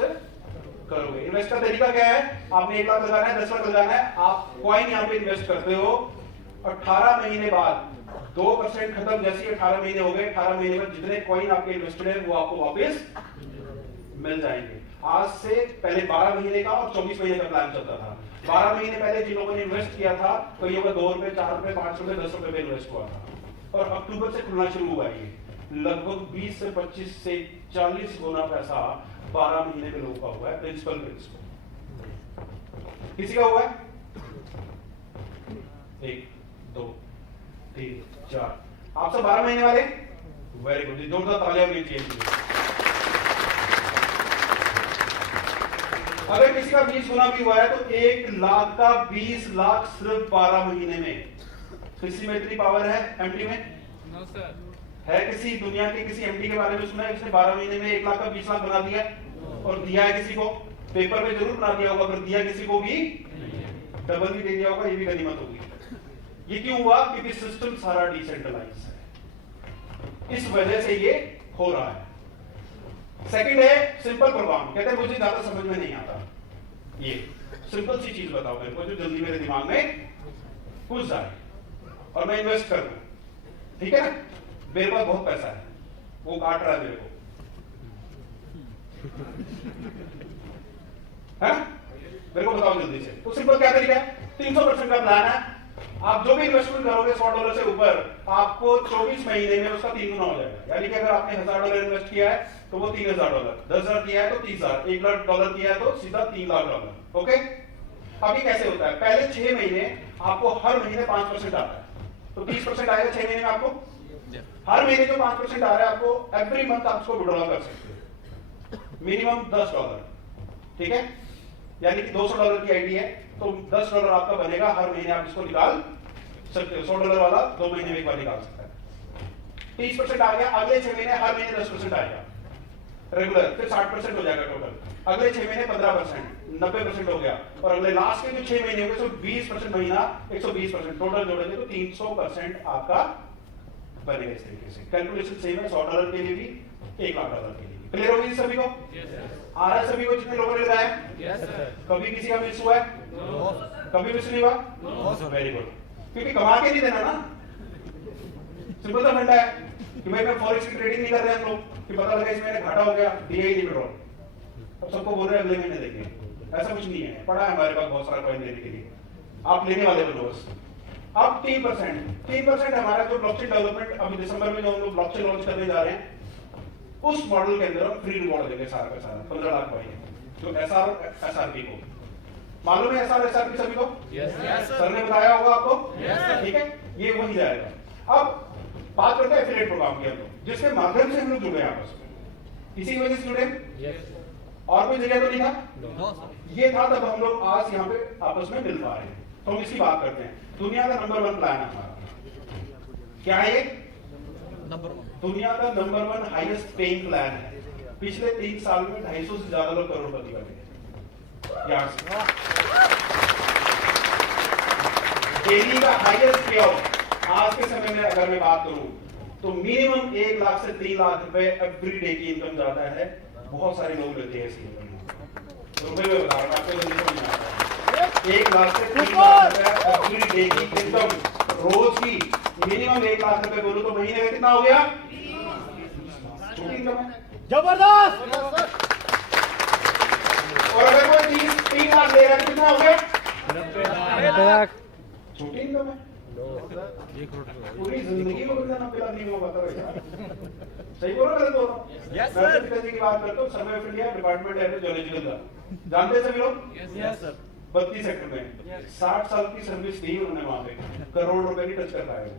करोगे। इन्वेस्ट का तरीका क्या है? आपने 1 लाख लगाना है, 10 लाख लगाना है, आप कॉइन यहाँ पे इन्वेस्ट करते हो, 18 महीने बाद 2% खत्म, जैसे 18 महीने हो गए, 18 महीने बाद जितने कॉइन आपके इन्वेस्टेड है वो आपको वापस मिल जाएंगे। आज से पहले 12 महीने का और 24 महीने का प्लान चलता था। 12 महीने पहले जिन लोगों ने इन्वेस्ट किया था तो ये 2 रुपए, 4 रुपए, 5 रुपए, 10 रुपए पे इन्वेस्ट हुआ था, और अक्टूबर से खुलना शुरू हुआ ये लगभग 20 से 25 से 40 गुना पैसा 12 महीने में लोगों का हुआ है। प्रिंसिपल किसी का हुआ है? 1 2 3 4, आप सब 12 महीने वाले? वेरी गुड, जोरदार तालियां मिलनी चाहिए। अगर किसी का 20 गुना भी हुआ है तो 1 लाख का 20 लाख सिर्फ 12 महीने में। किसी में इतनी पावर है एमटी में? No sir. है किसी दुनिया के किसी एमडी के बारे में सुना है जिसने 12 महीने में 1 लाख का 20 लाख बना दिया और दिया है किसी को? पेपर में जरूर बना दिया होगा, पर दिया किसी को भी डबल भी दे दिया होगा, ये भी गनीमत होगी। ये क्यों हुआ? क्योंकि सिस्टम सारा डिसेंट्रलाइज है, इस वजह से ये हो रहा है। सेकंड है सिंपल प्रोग्राम। कहते हैं मुझे ज्यादा समझ में नहीं आता, ये सिंपल सी चीज बताओ मेरे को जो जल्दी मेरे दिमाग में घुस जाए और मैं इन्वेस्ट कर दूं। ठीक है ना, मेरे पास बहुत पैसा है, वो काट रहा है मेरे को, है? मेरे को बताओ जल्दी से। तो सिंपल क्या तरीका है? 300% का प्लान है। आप जो भी इन्वेस्टमेंट करोगे $100 से ऊपर, आपको 24 महीने में उसका 3 गुना हो जाएगा। यानी कि अगर आपने $1000 इन्वेस्ट किया है तो वो $3000, 10,000 किया है तो 30,000, $1,00,000 किया है तो सीधा $3,00,000। ओके, अभी कैसे होता है? पहले 6 महीने आपको हर महीने 5% आता है, तो 30% आएगा 6 महीने में आपको। हर महीने जो 5% आ रहा है आपको एवरी मंथ आप उसको विड्रॉ कर सकते हो, मिनिमम $10। ठीक है, यानी कि $200 की आईडी है तो $10 आपका बनेगा, हर महीने आप इसको निकाल सकते हो। $100 वाला 2 महीने में एक बार निकाल सकता है। 30% आ गया, अगले 6 महीने हर महीने 10% आएगा रेगुलर, फिर 60% हो जाएगा टोटल। अगले 6 महीने 15%, 90% हो गया, और अगले लास्ट के जो 6 महीने होंगे 120% महीना, 120% टोटल जोड़ेंगे तो 300% आपका बनेगा। इस तरीके से कैलकुलेशन सेम है, $100 के लिए भी, $1,00,000 के लिए भी। क्लियर हो गई सभी को? आ रहा है सभी को जितने लोगों ने लगाया? कभी किसी का मिस हुआ है? कभी मिस नहीं हुआ? वेरी गुड, क्योंकि कमा के नहीं देना ना। सिंपल सा फंडा है कि भाई मैं फॉरेक्स की ट्रेडिंग नहीं कर रहे हम लोग, कि पता लगा इस महीने घाटा हो गया, दिया ही नहीं विड्रॉल, अब सबको बोल रहे हैं अगले महीने देंगे। ऐसा कुछ नहीं है, पड़ा है हमारे पास बहुत सारा कॉइन देने के लिए, आप लेने वाले बनो बस। अब 3% हमारा जो ब्लॉकचेन डेवलपमेंट अभी दिसंबर में जो हम लोग ब्लॉकचेन लॉन्च करने जा रहे हैं, उस मॉडल के अंदर हम फ्री रिवॉर्ड देंगे सारा का सारा 15 लाख कॉइन, जो एसआर एसआरपी को मालूम है। एसआर एसआरपी सभी को सर ने बताया होगा आपको, ठीक है, ये वही जाएगा। अब बात करते हैं एफिलिएट प्रोग्राम की, हम लोग जिसके माध्यम से हम लोग जुड़े आपस में, इसी वजह से जुड़े, और कोई जगह तो नहीं था। ये था तब हम लोग आज यहाँ पे आपस में मिल पा रहे हैं, तो हम इसकी बात करते हैं। दुनिया का नंबर 1 प्लान है हमारा, क्या है ये? दुनिया का नंबर 1 हाईएस्ट पेइंग प्लान है। पिछले 3 साल में 250 से ज्यादा लोग करोड़पति बने। डेली का हाईएस्ट पे आउट आज के समय में अगर मैं बात करूं तो मिनिमम 1 लाख से 3 लाख रुपए एवरी डे की इनकम ज्यादा है। बहुत सारे लोग लेते हैं इसकी रुपए में बता रहा हूं आपको, 1 लाख से 3 लाख रुपए एवरी डे की इनकम रोज की, मिनिमम 1 लाख रुपए बोलो तो महीने में कितना हो गया? छोटी इनकम है, जबरदस्त। और अगर कोई 3 लाख ले रहा है तो कितना हो गया? 90 लाख। छोटी इनकम है। पूरी जिंदगी में बंदा 90 लाख नहीं हो पाता यार। सही बोल रहा गलत बोल रहा हूँ? Yes, मैं sir. अपने पिताजी की बात करता हूँ, सर्वे ऑफ इंडिया डिपार्टमेंट है जियोलॉजिकल का, जानते हैं सभी लोग? यस सर 32 सेक्टर में 60 साल की सर्विस दी उन्होंने वहां पे, करोड़ रुपए नहीं टच कर पाए वो।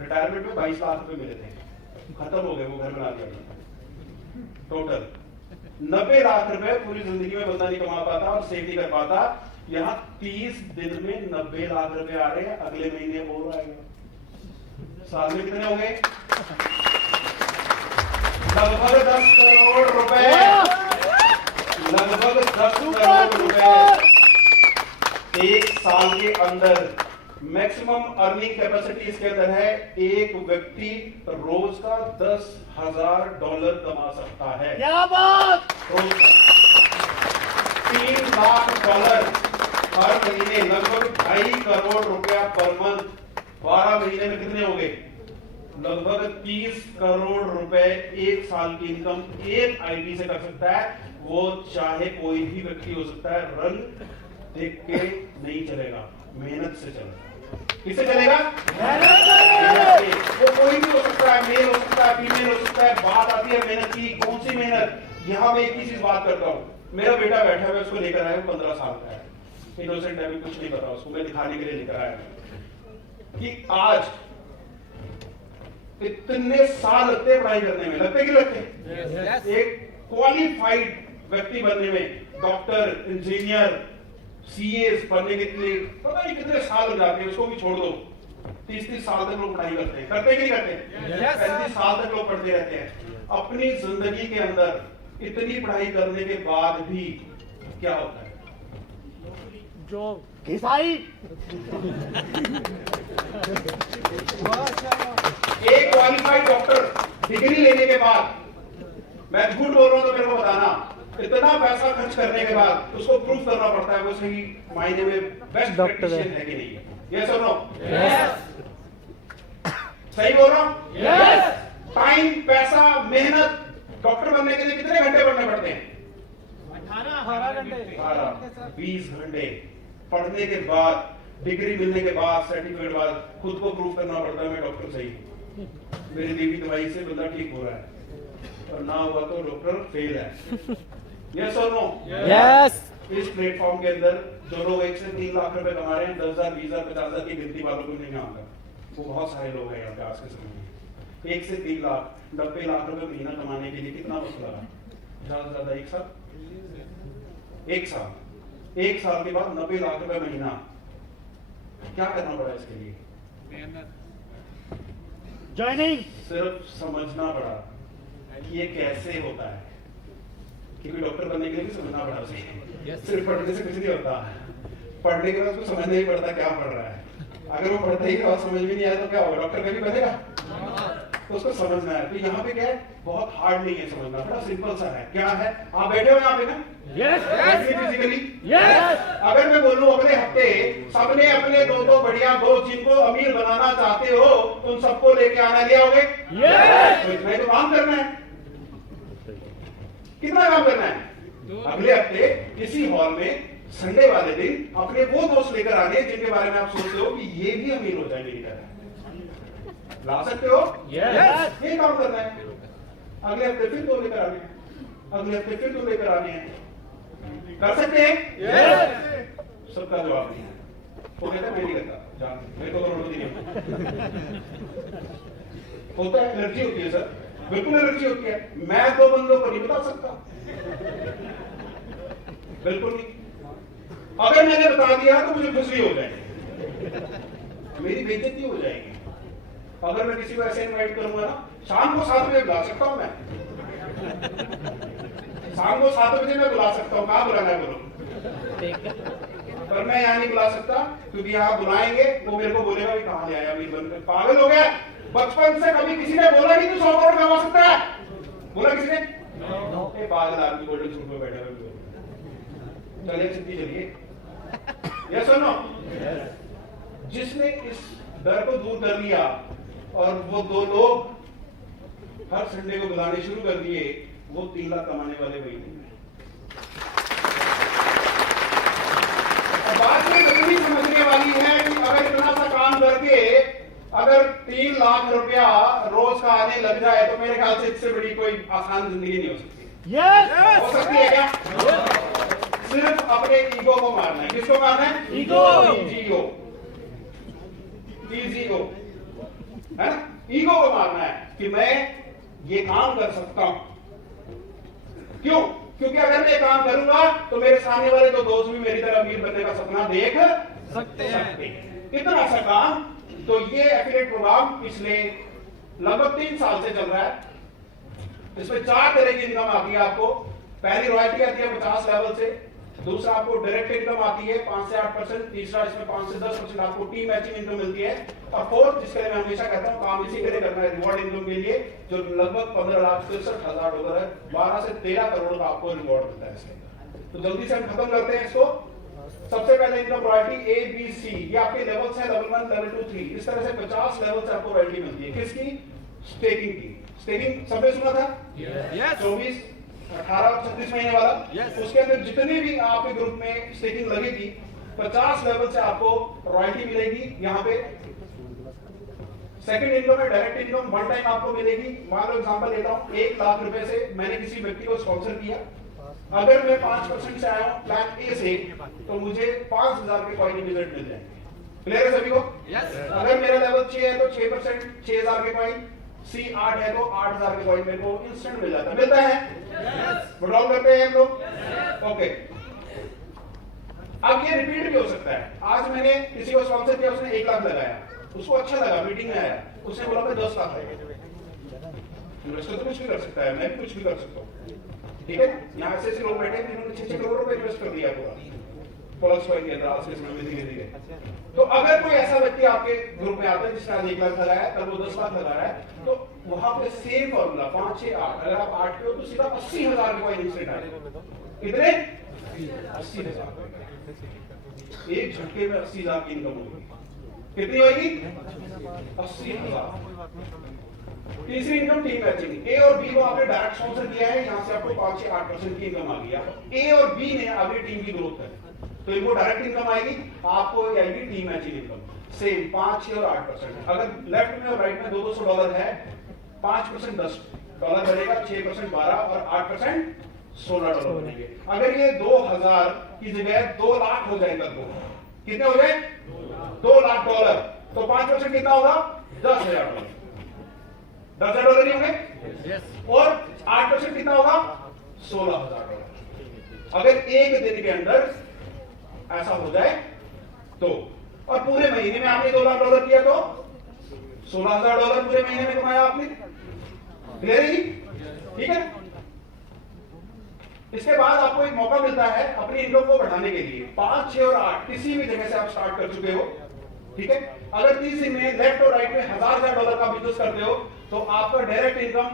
रिटायरमेंट में 22 लाख रुपए मिले थे, खत्म हो गए, वो घर बना दिया टोटल। 90 लाख रुपए पूरी जिंदगी में बंदा नहीं कमा पाता और सेव नहीं कर पाता। यहाँ 30 दिन में 90 लाख रुपए आ रहे हैं, अगले महीने और आएगा। साल में कितने हो गए? लगभग 10 करोड़ रुपए, लगभग 10 करोड़ रुपए एक साल के अंदर। मैक्सिमम अर्निंग कैपेसिटी इसके अंदर है, एक व्यक्ति रोज का $10,000 कमा सकता है। क्या बात रोज का $3 लाख हर महीने, लगभग 2.5 करोड़ रुपया पर मंथ। 12 महीने में कितने हो गए? लगभग 30 करोड़ रुपए एक साल की इनकम एक आईटी से कर सकता है। वो चाहे कोई भी व्यक्ति हो सकता है, रंग देख के नहीं चलेगा, मेहनत से चलेगा। किससे चलेगा? मेहनत से। वो कोई भी हो सकता है, मेल हो सकता है, फीमेल हो सकता है। बात आती है मेहनत की, कौन सी मेहनत? यहाँ मैं एक ही चीज बात करता हूँ, मेरा बेटा बैठा हुआ है, उसको लेकर आया, 15 साल का है, इनोसेंट है, कुछ नहीं पता उसको, मैं दिखाने के लिए लेकर आया कि आज इतने साल लगते हैं पढ़ाई करने में, लगते कि लगते? एक क्वालिफाइड व्यक्ति बनने में, डॉक्टर, इंजीनियर, सीएस बनने के लिए पता नहीं कितने साल लग जाते हैं। उसको भी छोड़ दो, 30-30 साल तक लोग पढ़ाई करते हैं, करते हैं कि नहीं करते? 35 साल तक लोग पढ़ते रहते हैं। अपनी जिंदगी के अंदर इतनी पढ़ाई करने के बाद भी क्या होता है? जॉब किसाई एक क्वालिफाइड डॉक्टर डिग्री लेने के बाद, मैं झूठ बोल रहा हूं तो मेरे को बताना, इतना पैसा खर्च करने के बाद उसको प्रूफ करना पड़ता है वो सही मायने में बेस्ट प्रैक्टिशियन है कि नहीं है। यस और नो? सही बोल रहा हूं? टाइम, पैसा, मेहनत, डॉक्टर बनने के लिए कितने घंटे पढ़ने पड़ते हैं? 18 घंटे 20 घंटे पढ़ने के बाद, डिग्री मिलने के बाद, सर्टिफिकेट बाद खुद को प्रूफ करना पड़ता है मैं डॉक्टर सही हूं, मेरी दी हुई दवाई से बंदा ठीक हो रहा है, और ना हुआ तो डॉक्टर फेल है। यस और नो? यस इस प्लेटफॉर्म के अंदर जो लोग 1 से 3 लाख रुपए कमा रहे हैं, 10,000, 20,000, 50,000 की गिनती वालों को नहीं आऊंगा, वो बहुत सारे लोग हैं यहाँ पे आज के समय में। 1 से 3 लाख, 90 लाख रुपए महीना कमाने के लिए कितना वक्त लगा? ज्यादा से ज्यादा 1 साल। 1 साल के बाद 90 लाख रुपए महीना, क्या करना पड़ा इसके लिए? ज्वाइनिंग सिर्फ समझना पड़ा कि ये कैसे होता है, क्योंकि डॉक्टर बनने के लिए भी समझना पड़ा उसे। सिर्फ पढ़ने से कुछ नहीं होता, पढ़ने के बाद उसको समझना ही पड़ता क्या पढ़ रहा है। अगर वो पढ़ता ही और समझ में नहीं आया तो क्या होगा? डॉक्टर कभी बनेगा? उसको समझना है। तो यहाँ पे क्या है, बहुत हार्ड नहीं है समझना, बड़ा सिंपल सा है। क्या है? आप बैठे हो यहाँ पे ना? फिजिकली? अगर मैं बोलूं अगले हफ्ते सबने अपने दो बढ़िया दोस्त जिनको अमीर बनाना चाहते हो उन सबको लेके आना, ले आओगे? तो इतना ही तो काम करना है। कितना काम करना है? अगले हफ्ते इसी हॉल में संडे वाले दिन अपने वो दोस्त लेकर आने जिनके बारे में आप सोचते हो कि ये भी अमीर हो जाए मेरी तरह। ला सकते हो? ये काम करना है। अगले हफ्ते फिर दो लेकर आने हैं, अगले हफ्ते फिर दो लेकर आने हैं। कर सकते हैं? सबका जवाब नहीं है। वो कहता है मैं नहीं करता, जान मेरे को करोड़पति नहीं होता है। एनर्जी होती है सर, बिल्कुल एनर्जी होती है। मैं 2 बंदों को नहीं बता सकता, बिल्कुल नहीं। अगर मैंने बता दिया तो मुझे खुशी हो जाएगी, मेरी बेइज्जती हो जाएगी। अगर मैं किसी को ऐसे इनवाइट करूंगा ना, शाम को 7 बजे बुला सकता हूं मैं, शाम को 7 बजे मैं बुला सकता हूं। कहां बुलाना है बोलो? पर मैं यहाँ नहीं बुला सकता, क्योंकि यहाँ बुलाएंगे वो मेरे को बोलेगा भी कहां ले आया अमीर बनकर, पागल हो गया। बचपन से कभी किसी ने बोला नहीं तू 100 करोड़ कमा सकता है? बोला किसी ने? पागल आदमी गोल्डन स्कूल में बैठे हुए। चलिए सिद्धि चलिए। यस और नो? जिसने इस डर को दूर कर लिया और वो 2 लोग हर संडे को बुलाने शुरू कर दिए, वो 3 लाख कमाने वाले वही थे। बात में इतनी समझने वाली है कि लाख रुपया रोज का आने लग जाए तो मेरे ख्याल से इससे बड़ी कोई आसान जिंदगी नहीं हो सकती। यस हो सकती है क्या? सिर्फ अपने ईगो को मारना है। किसको मारना है? ईगो। ईगो, ईगो है ना? ईगो को मारना है कि मैं ये काम कर सकता हूं। क्यों? क्योंकि अगर मैं काम करूंगा तो मेरे सामने वाले दो दोस्त भी मेरी तरह अमीर बनने का सपना देख सकते हैं। कितना अच्छा काम। तो ये एफिलिएट प्रोग्राम पिछले लगभग 3 साल से चल रहा है। इसमें 4 तरह की इनकम आती है आपको। पहली रॉयल्टी आती है 50 लेवल से, दूसरा आपको डायरेक्ट इनकम आती है 5 से 8%, तीसरा इसमें 5 से 10% आपको टीम मैचिंग इनकम मिलती है, और फोर्थ जिसके लिए मैं हमेशा कहता हूं काम इसी के लिए करना है, रिवॉर्ड इनकम के लिए, जो लगभग $15,63,000 है। 12 से 13 करोड़ का आपको रिवॉर्ड मिलता है इसके अंदर। तो जल्दी से हम खत्म करते हैं इसको। सबसे पहले income royalty A B C, ये आपके लेवल्स हैं, लेवल 1 लेवल 2 3, इस तरह से 50 लेवल से आपको रॉयल्टी मिलती है। किसकी? स्टेकिंग की। स्टेकिंग सबने सुना था? 24, 18 और 36 महीने वाला। उसके अंदर जितने भी आपके ग्रुप में स्टेकिंग लगेगी 50 लेवल से आपको रॉयल्टी मिलेगी। यहाँ पे सेकंड इनकम है डायरेक्ट इनकम, वन टाइम आपको मिलेगी। मान लो एग्जांपल लेता हूँ, 1 लाख रुपए से मैंने किसी व्यक्ति को स्पॉन्सर किया, अगर मैं 5% से आया हूं प्लान ए से, तो मुझे 5,000 के कॉइन इमीडिएट मिल जाएंगे। क्लियर है सभी को? अगर मेरा लेवल 6 है तो 6%, 6,000 के कॉइन, सी 8 है तो 8,000 के कॉइन मेरे को इंस्टेंट मिल जाता है। मिलता है? विड्रॉल करते हैं हम लोग। ओके, अब ये रिपीट भी हो सकता है। आज मैंने किसी को स्पॉन्सर किया, उसने 1 लाख लगाया, उसको अच्छा लगा, मीटिंग में आया, उसने बोला मैं 10 लाख लगाया। इन्वेस्टर तो कुछ भी कर सकता है, मैं भी कुछ भी कर सकता हूँ। ठीक है, यहाँ से लोग बैठे हैं जिन्होंने 6 करोड़ रुपए इन्वेस्ट कर दिया पूरा प्लस पॉइंट के अंदर आज के समय में धीरे धीरे। तो अगर कोई ऐसा व्यक्ति आपके ग्रुप में आता है जिसने आज 1 लाख लगाया, कल वो 10 लाख लगा रहा है, तो वहां पे सेम फॉर्मूला 5 6 8, अगर आप 8 पे हो तो सीधा 80,000 के कॉइन इंस्टेंट आएगा। कितने? 80,000। एक झटके में 80,000 की इनकम होगी। कितनी होगी? 80,000। तीसरी इनकम टीम मैचिंग। ए और बी को आपने डायरेक्ट स्पॉन्सर किया है, यहां से आपको 5 से 8% की इनकम आ गई। ए और बी ने अगली टीम की ग्रोथ है तो इनको डायरेक्ट इनकम आएगी, आपको आएगी टीम मैचिंग इनकम। सेम 5 6 और 8%। अगर लेफ्ट में और राइट में $200 है, 5% $10 बनेगा, 6% 12 और 8% $16 बनेंगे। अगर ये 2,000 की जगह 2 लाख हो जाएगा, तो कितने हो जाए? $2,00,000। तो 5% कितना होगा? $10,000। $10,000 नहीं होंगे? और 8% कितना होगा? $16,000। अगर एक दिन के अंदर ऐसा हो जाए तो, और पूरे महीने में आपने $2,00,000 किया तो $16,000 पूरे महीने में कमाया आपने। क्लियर है जी? ठीक है। इसके बाद आपको एक मौका मिलता है अपनी इनकम को बढ़ाने के लिए। 5 6 और 8 किसी भी जगह से आप स्टार्ट कर चुके हो, ठीक है। अगर तीसरी में लेफ्ट और राइट में $1,000 का बिजनेस करते हो तो आपका डायरेक्ट इनकम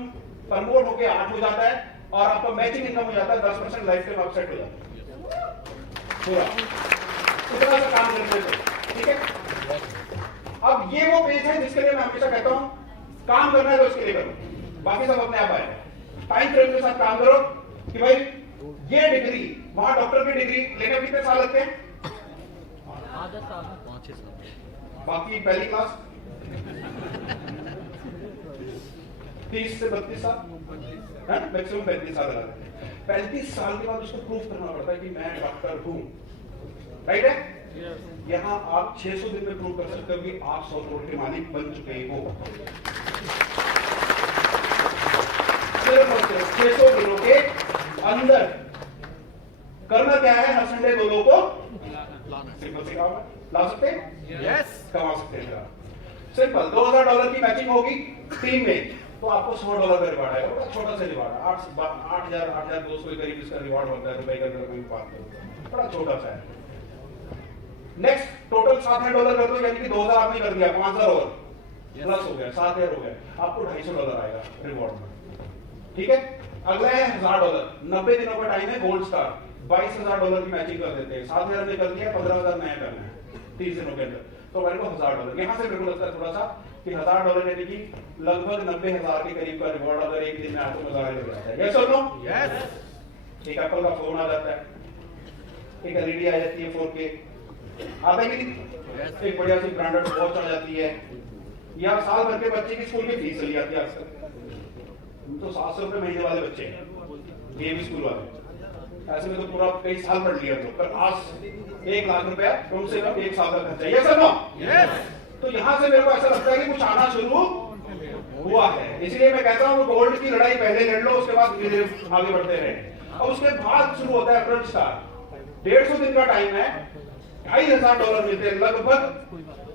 प्रमोट होकर 8 हो जाता है और आपका मैचिंग इनकम हो जाता है 10%, लाइफ टाइम आप सेट हो जाता है पूरा। इतना सा काम करते हो, ठीक है। अब ये वो पेज है जिसके लिए मैं हमेशा कहता हूं काम करना है तो उसके लिए करो, बाकी सब अपने आप आएगा। टाइम फ्रेम के साथ काम करो कि भाई ये डिग्री, वहां डॉक्टर की डिग्री लेने में कितने साल लगते हैं? 5 साल। बाकी पहली क्लास 30 से 32 साल, मैक्सिमम 35 साल लगते हैं। 35 साल के बाद उसको प्रूफ करना पड़ता है कि मैं डॉक्टर हूं, राइट है। यहां आप 600 दिन में प्रूव कर सकते हो कि आप 100 करोड़ के मालिक बन चुके हो। सिर्फ 600 दिनों के अंदर करना क्या है? हर संडे 2 लोगों को सिंपल से काम ला सकते हैं, यस, कमा सकते हैं। सिंपल $2,000 की मैचिंग होगी टीम में तो आपको $100 का रिवार्ड आएगा। बड़ा छोटा सा रिवार्ड, 8,200 के करीब इसका रिवार्ड होता है रुपए का। अगर कोई बात करो बड़ा छोटा सा है। नेक्स्ट टोटल $7,000 कर दो, यानी कि 2,000 आपने कर दिया, 5,000 और प्लस हो गया, 7,000 हो गया, आपको $250 आएगा रिवॉर्ड में, ठीक है। अगला है $1,000, 90 दिनों का टाइम है, गोल्ड स्टार, $22,000 की मैचिंग कर देते हैं। 7,000 ने कर दिया, 15,000 नया करना है 30 दिनों के अंदर, तो मेरे को $1,000। यहाँ से मेरे को लगता है थोड़ा सा कि $1,000 यानी कि लगभग 90,000 के करीब का रिवॉर्ड अगर एक दिन में आपको मजा लग जाता है। यस और नो? यस। एक एप्पल का फोन आ जाता है, एक एलईडी आ जाती है 4K, आता है कि नहीं? एक बढ़िया सी ब्रांडेड वॉच आ जाती है, या साल भर के बच्चे की स्कूल की फीस चली जाती है अक्सर। तो 700 रुपए महीने वाले बच्चे हैं डीएवी स्कूल वाले, ऐसे में तो पूरा कई साल पढ़ लिया तो, पर आज 1 लाख रुपया कम से कम 1 साल का खर्चा है, सर नो? तो यहाँ से मेरे को ऐसा लगता है कि कुछ आना शुरू हुआ है। इसलिए मैं कहता हूँ गोल्ड की लड़ाई पहले लड़ लो, उसके बाद धीरे आगे बढ़ते रहे। और उसके बाद शुरू होता है फ्रंट स्टार। 150 दिन का टाइम है, $2,500 मिलते हैं, लगभग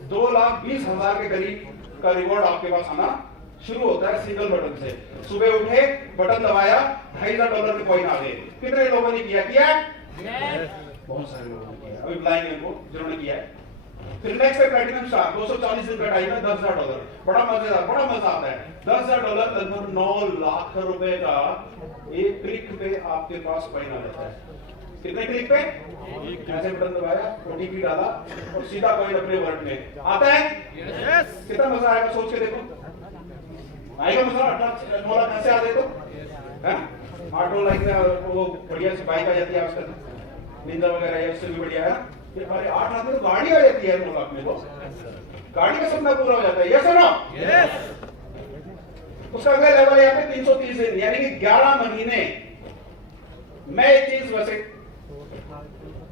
2,20,000 के करीब का रिवॉर्ड आपके पास आना शुरू होता है सिंगल बटन से। सुबह उठे, बटन दबाया, $2,500 के कॉइन आ गए। कितने लोगों ने किया? बहुत सारे लोगों ने किया। अभी बुलाएंगे उनको जिन्होंने किया है। फिर नेक्स्ट है प्लैटिनम स्टार, 240 दिन का टाइम है, $10,000। बड़ा मजेदार, बड़ा मजा आता है। $10,000 लगभग 9 लाख रुपए का एक क्लिक पे आपके पास कॉइन आ जाता है। कितने क्लिक पे? ऐसे बटन दबाया, ओटीपी डाला और सीधा कॉइन अपने वॉलेट में आता है। कितना मजा आएगा सोच के देखो, आएगा मजा। 8 लाख कैसे आ गए तो 8 लाख वो बढ़िया सी बाइक आ जाती है आजकल, निंजा वगैरह है, उससे भी बढ़िया है। अरे 8 लाख में तो गाड़ी आ जाती है, 9 लाख में तो गाड़ी का सपना पूरा हो जाता है। यस और नो? उसका अगला लेवल है यहाँ पे 330 दिन, यानी कि 11 महीने। मैं एक चीज वैसे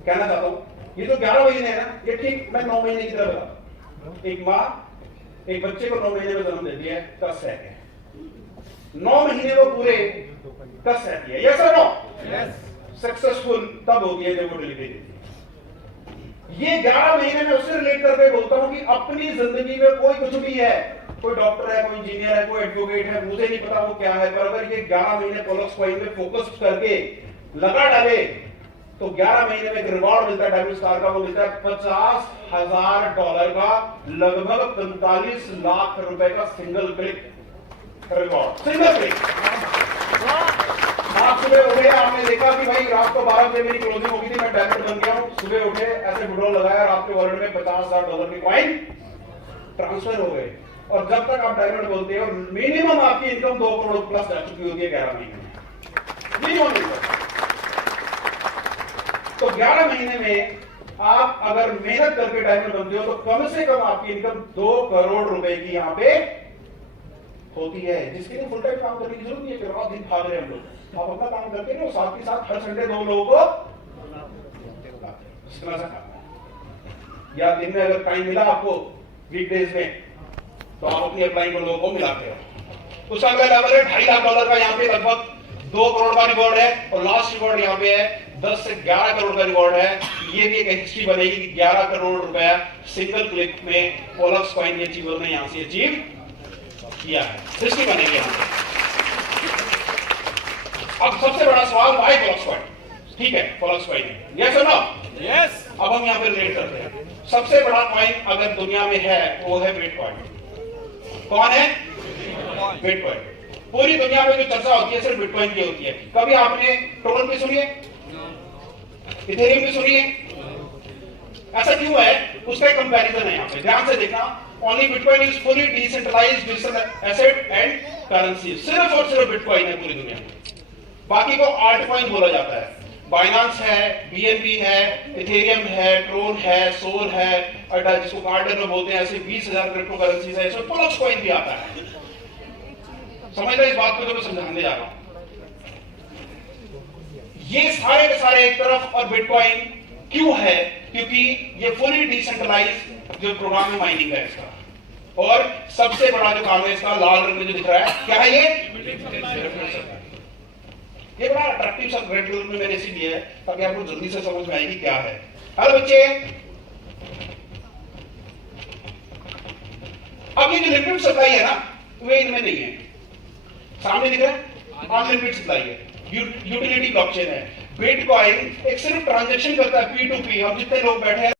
कहना चाहता हूं, ये जो 11 महीने है ना, ये ठीक मैं 9 महीने की तरह बता। एक माँ एक बच्चे को 9 महीने में जन्म देती है, कस सहती है। 9 महीने वो पूरे कस सहती है। यस और नो? सक्सेसफुल तब होती है जब वो डिलीवरी देती है। ये 11 महीने में उससे रिलेट करके बोलता हूं कि अपनी जिंदगी में कोई कुछ भी है, कोई डॉक्टर है, कोई इंजीनियर है, कोई एडवोकेट है, मुझे नहीं पता वो क्या है, पर अगर ये 11 महीने पोलक्स कॉइन में फोकस करके लगा डाले तो 11 महीने में एक रिवॉर्ड मिलता है डायमंड स्टार का। वो मिलता है $50,000 का, लगभग 45 लाख रुपए का single click reward. Single click. आप सुबह उठे, आपने देखा कि भाई रात को 12 बजे मेरी क्लोजिंग होगी थी, मैं डायमंड बन गया हूं। सुबह उठे, ऐसे विड्रॉल लगाया और आपके वॉलेट में $50,000 के कॉइन ट्रांसफर हो गए। और जब तक आप डायमंड बोलते हो, मिनिमम आपकी इनकम 2 करोड़ प्लस जा चुकी होती है 11 महीने में, मिनिमम इनकम। तो 11 महीने में आप अगर मेहनत करके डायमंड बनते हो तो कम से कम आपकी इनकम 2 करोड़ रुपए की यहाँ पे होती है, जिसके लिए फुल टाइम काम करने की जरूरत नहीं है कि रात दिन भाग रहे हैं हम लोग। आप अपना काम करके ना, साथ के साथ हर संडे 2 लोगों को या दिन में अगर टाइम मिला आपको वीकडेज में, तो आप अपनी अप्लाई को लोगों को मिलाते हो। उसका अगला लेवल है $2,50,000 का, यहाँ पे लगभग 2 करोड़ का रिवॉर्ड है। और लास्ट रिवॉर्ड यहाँ पे है 10 से 11 करोड़ का रिवॉर्ड है। ये भी एक हिस्ट्री बनेगी कि 11 करोड़ रुपया सिंगल क्लिक में पोलक्स कॉइन के अचीवर ने यहां से अचीव किया है। हिस्ट्री बनेगी यहां से। अब सबसे बड़ा सवाल, वाई पोलक्स कॉइन? ठीक है, पोलक्स कॉइन, यस और नो? यस। अब हम यहां पे रिलेट करते हैं। सबसे बड़ा कॉइन अगर दुनिया में है वो है बिटकॉइन। कौन है? बिटकॉइन। पूरी दुनिया में जो चर्चा होती है सिर्फ बिटकॉइन की होती है। कभी आपने टोकन की सुनी है? इथेरियम की सुनी है? ऐसा क्यों है? उसका एक कंपैरिजन है यहाँ पे, ध्यान से देखना। Only bitcoin is fully decentralised digital asset and currency. सिर्फ और सिर्फ बिटकॉइन है पूरी दुनिया में, बाकी को आल्ट कॉइन बोला जाता है। बाइनांस है, बीएनबी है, इथेरियम है, ट्रोन है, सोल है, अड्डा जिसको कार्डनो बोलते हैं, ऐसे 20,000 क्रिप्टो करेंसीज है। इसमें पोलक्स कॉइन भी आता है। समझ रहे इस बात को जो मैं समझाने जा रहा हूं? ये सारे के सारे एक तरफ, और बिटकॉइन क्यों है? क्योंकि ये फुली डिसेंट्रलाइज्ड जो प्रोग्राम है माइनिंग है इसका, और सबसे बड़ा जो काम है इसका, लाल रंग में जो दिख रहा है, क्या है ये? ये बड़ा अट्रैक्टिव सा रेड कलर में मैंने इसीलिए है ताकि आपको जल्दी से समझ में आएगी क्या है। हेलो बच्चे, अब ये जो लिमिटेड सप्लाई है ना, वे इनमें नहीं है। सामने दिख रहा है अनलिमिटेड सप्लाई है, यूटिलिटी ब्लॉकचेन है। बिटकॉइन एक सिर्फ ट्रांजैक्शन करता है, P2P। हम जितने लोग बैठे हैं